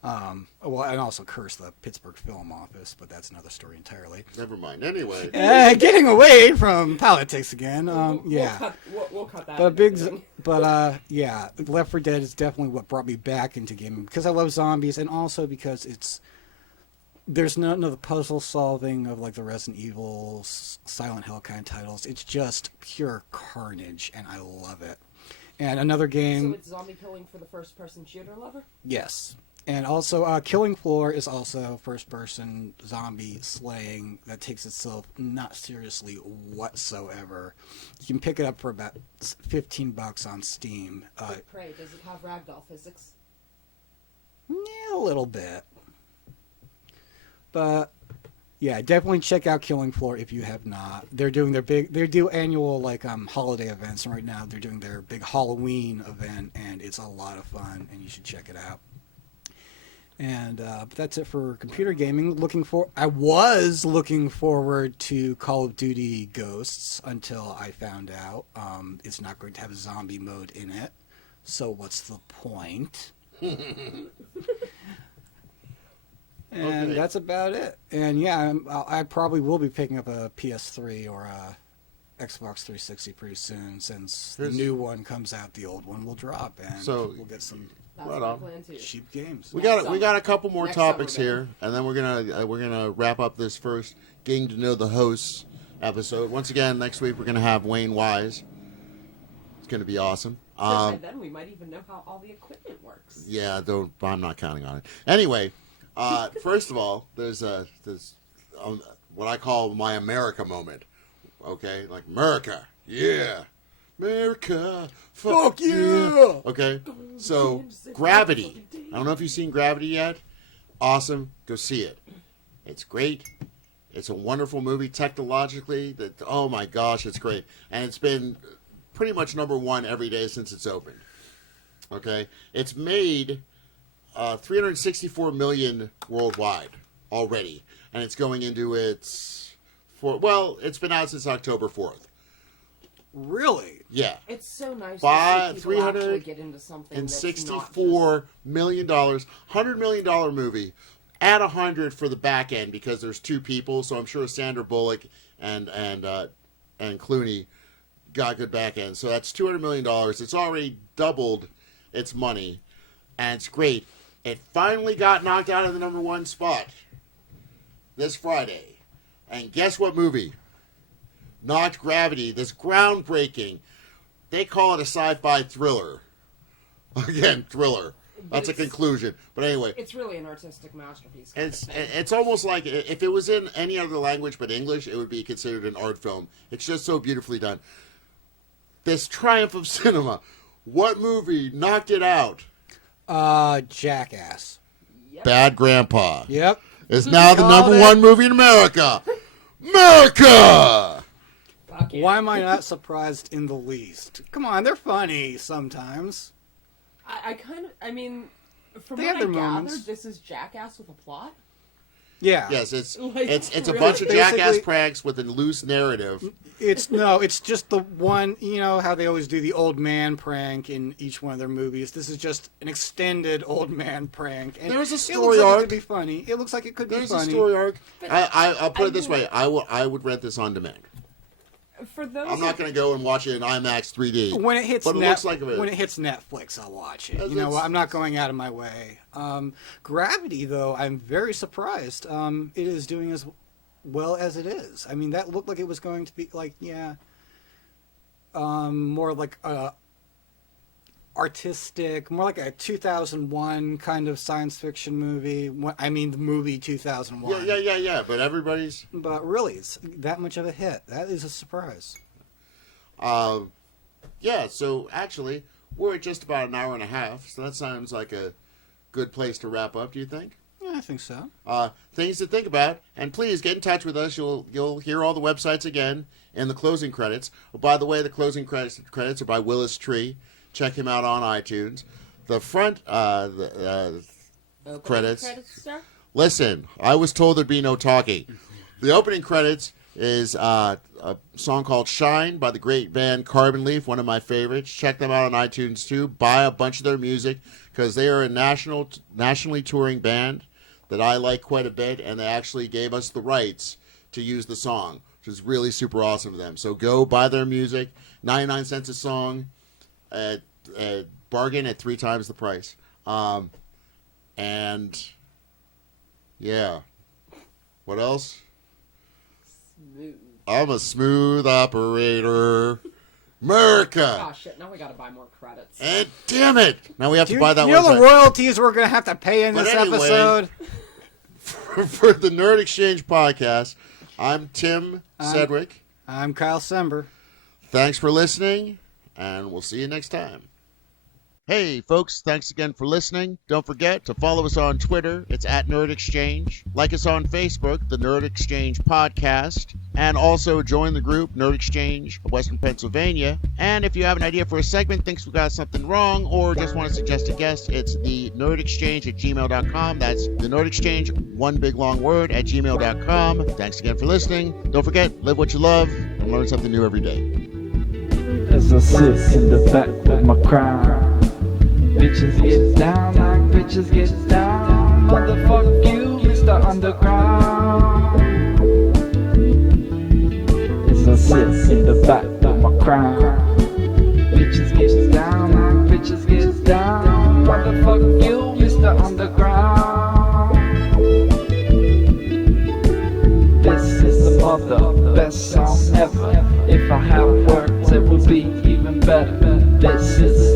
And also curse the Pittsburgh Film Office, but that's another story entirely. Never mind. Anyway. Getting away from politics again. Yeah. We'll cut that. Yeah, Left 4 Dead is definitely what brought me back into gaming because I love zombies, and also because there's none of the puzzle solving of the Resident Evil, Silent Hill kind of titles. It's just pure carnage, and I love it. And another game. So it's zombie killing for the first-person shooter lover? Yes. And also, Killing Floor is also first-person zombie slaying that takes itself not seriously whatsoever. You can pick it up for about $15 on Steam. Pray, does it have ragdoll physics? Yeah, a little bit. But yeah, definitely check out Killing Floor if you have not. They're doing they do annual holiday events, and right now they're doing their big Halloween event, and it's a lot of fun, and you should check it out. And but that's it for computer gaming. I was looking forward to Call of Duty Ghosts until I found out it's not going to have a zombie mode in it. So what's the point? And that's about it. And yeah, I probably will be picking up a PS3 or a Xbox 360 pretty soon, since the new one comes out, the old one will drop, and we'll get some cheap games. We got a couple more topics here, and then we're gonna wrap up this first getting to know the hosts episode. Once again, next week we're gonna have Wayne Wise. It's gonna be awesome. Then we might even know how all the equipment works. Yeah, though I'm not counting on it. Anyway. First of all, there's what I call my America moment. Okay, America, yeah, America, fuck yeah. Okay, so Gravity. I don't know if you've seen Gravity yet. Awesome, go see it. It's great. It's a wonderful movie technologically. Oh my gosh, it's great, and it's been pretty much #1 every day since it's opened. Okay, it's made. 364 million worldwide already, and it's going into it's been out since October 4th. Really? Yeah. It's so nice to see people actually get into something and that's $64 million, $100 million movie. Add 100 for the back end because there's two people, so I'm sure Sandra Bullock and and Clooney got good back end. So that's $200 million. It's already doubled its money, and it's great. It finally got knocked out of the number one spot this Friday. And guess what movie knocked Gravity, this groundbreaking, they call it a sci-fi thriller. Again, thriller. That's a conclusion. But anyway. It's really an artistic masterpiece. It's almost like if it was in any other language but English, it would be considered an art film. It's just so beautifully done. This triumph of cinema. What movie knocked it out? Jackass. Yep. Bad Grandpa. Yep. It's now the number one movie in America. America! Fuck yeah. Why am I not surprised in the least? Come on, they're funny sometimes. I mean, from They what have I their gathered, moments. this is Jackass with a plot. Yeah. Yes, it's Like, it's a really? bunch of jackass Basically- pranks with a loose narrative. It's just the one, you know how they always do the old man prank in each one of their movies. This is just an extended old man prank. And There's a it story looks like arc. it could be funny. It looks like it could There's be a funny. story arc. I'll put it this mean- way. I would rent this on demand. For those, I'm not going to go and watch it in IMAX 3D. When it hits But it looks like it. when it hits Netflix, I'll watch it. That's- You know what? I'm not going out of my way. Gravity, though, I'm very surprised. It is doing as well as it is. I mean, that looked like it was going to be like, more like a artistic, more like a 2001 kind of science fiction movie. I mean, the movie 2001. Yeah. But everybody's. But really, it's that much of a hit. That is a surprise. Yeah. So actually, we're at just about an hour and a half. So that sounds like a good place to wrap up. Do you think? Yeah, I think so. Things to think about, and please get in touch with us. You'll hear all the websites again in the closing credits. Oh, by the way, the closing credits are by Willis Tree. Check him out on iTunes. The front credits. sir? Listen, I was told there'd be no talking. The opening credits is a song called "Shine" by the great band Carbon Leaf, one of my favorites. Check them out on iTunes too. Buy a bunch of their music because they are a nationally touring band that I like quite a bit, and they actually gave us the rights to use the song, which is really super awesome of them. So go buy their music, 99 cents a song, at bargain at 3 times the price. And yeah, what else? Smooth. I'm a smooth operator. America! Oh shit! Now we gotta buy more credits. And damn it! Now we have to You, buy that you know one. the royalties we're going to have to pay in But this anyway, episode? For the Nerd Exchange podcast, I'm Tim Sedgwick. I'm Kyle Sember. Thanks for listening, and we'll see you next time. Hey, folks, thanks again for listening. Don't forget to follow us on Twitter. It's at Nerd Exchange. Like us on Facebook, the Nerd Exchange Podcast. And also join the group, Nerd Exchange of Western Pennsylvania. And if you have an idea for a segment, thinks we got something wrong, or just want to suggest a guest, it's the nerdexchange@gmail.com. That's the Nerd Exchange, one big long word, @gmail.com. Thanks again for listening. Don't forget, live what you love and learn something new every day. As I sit in the back with my crown, bitches get down like bitches get down. Motherfuck you, Mr. Underground. As I sit in the back with my crown, bitches get down like bitches get down. Motherfuck you, Mr. Underground. This is the mother best song ever. If I had words, it would be even better. This is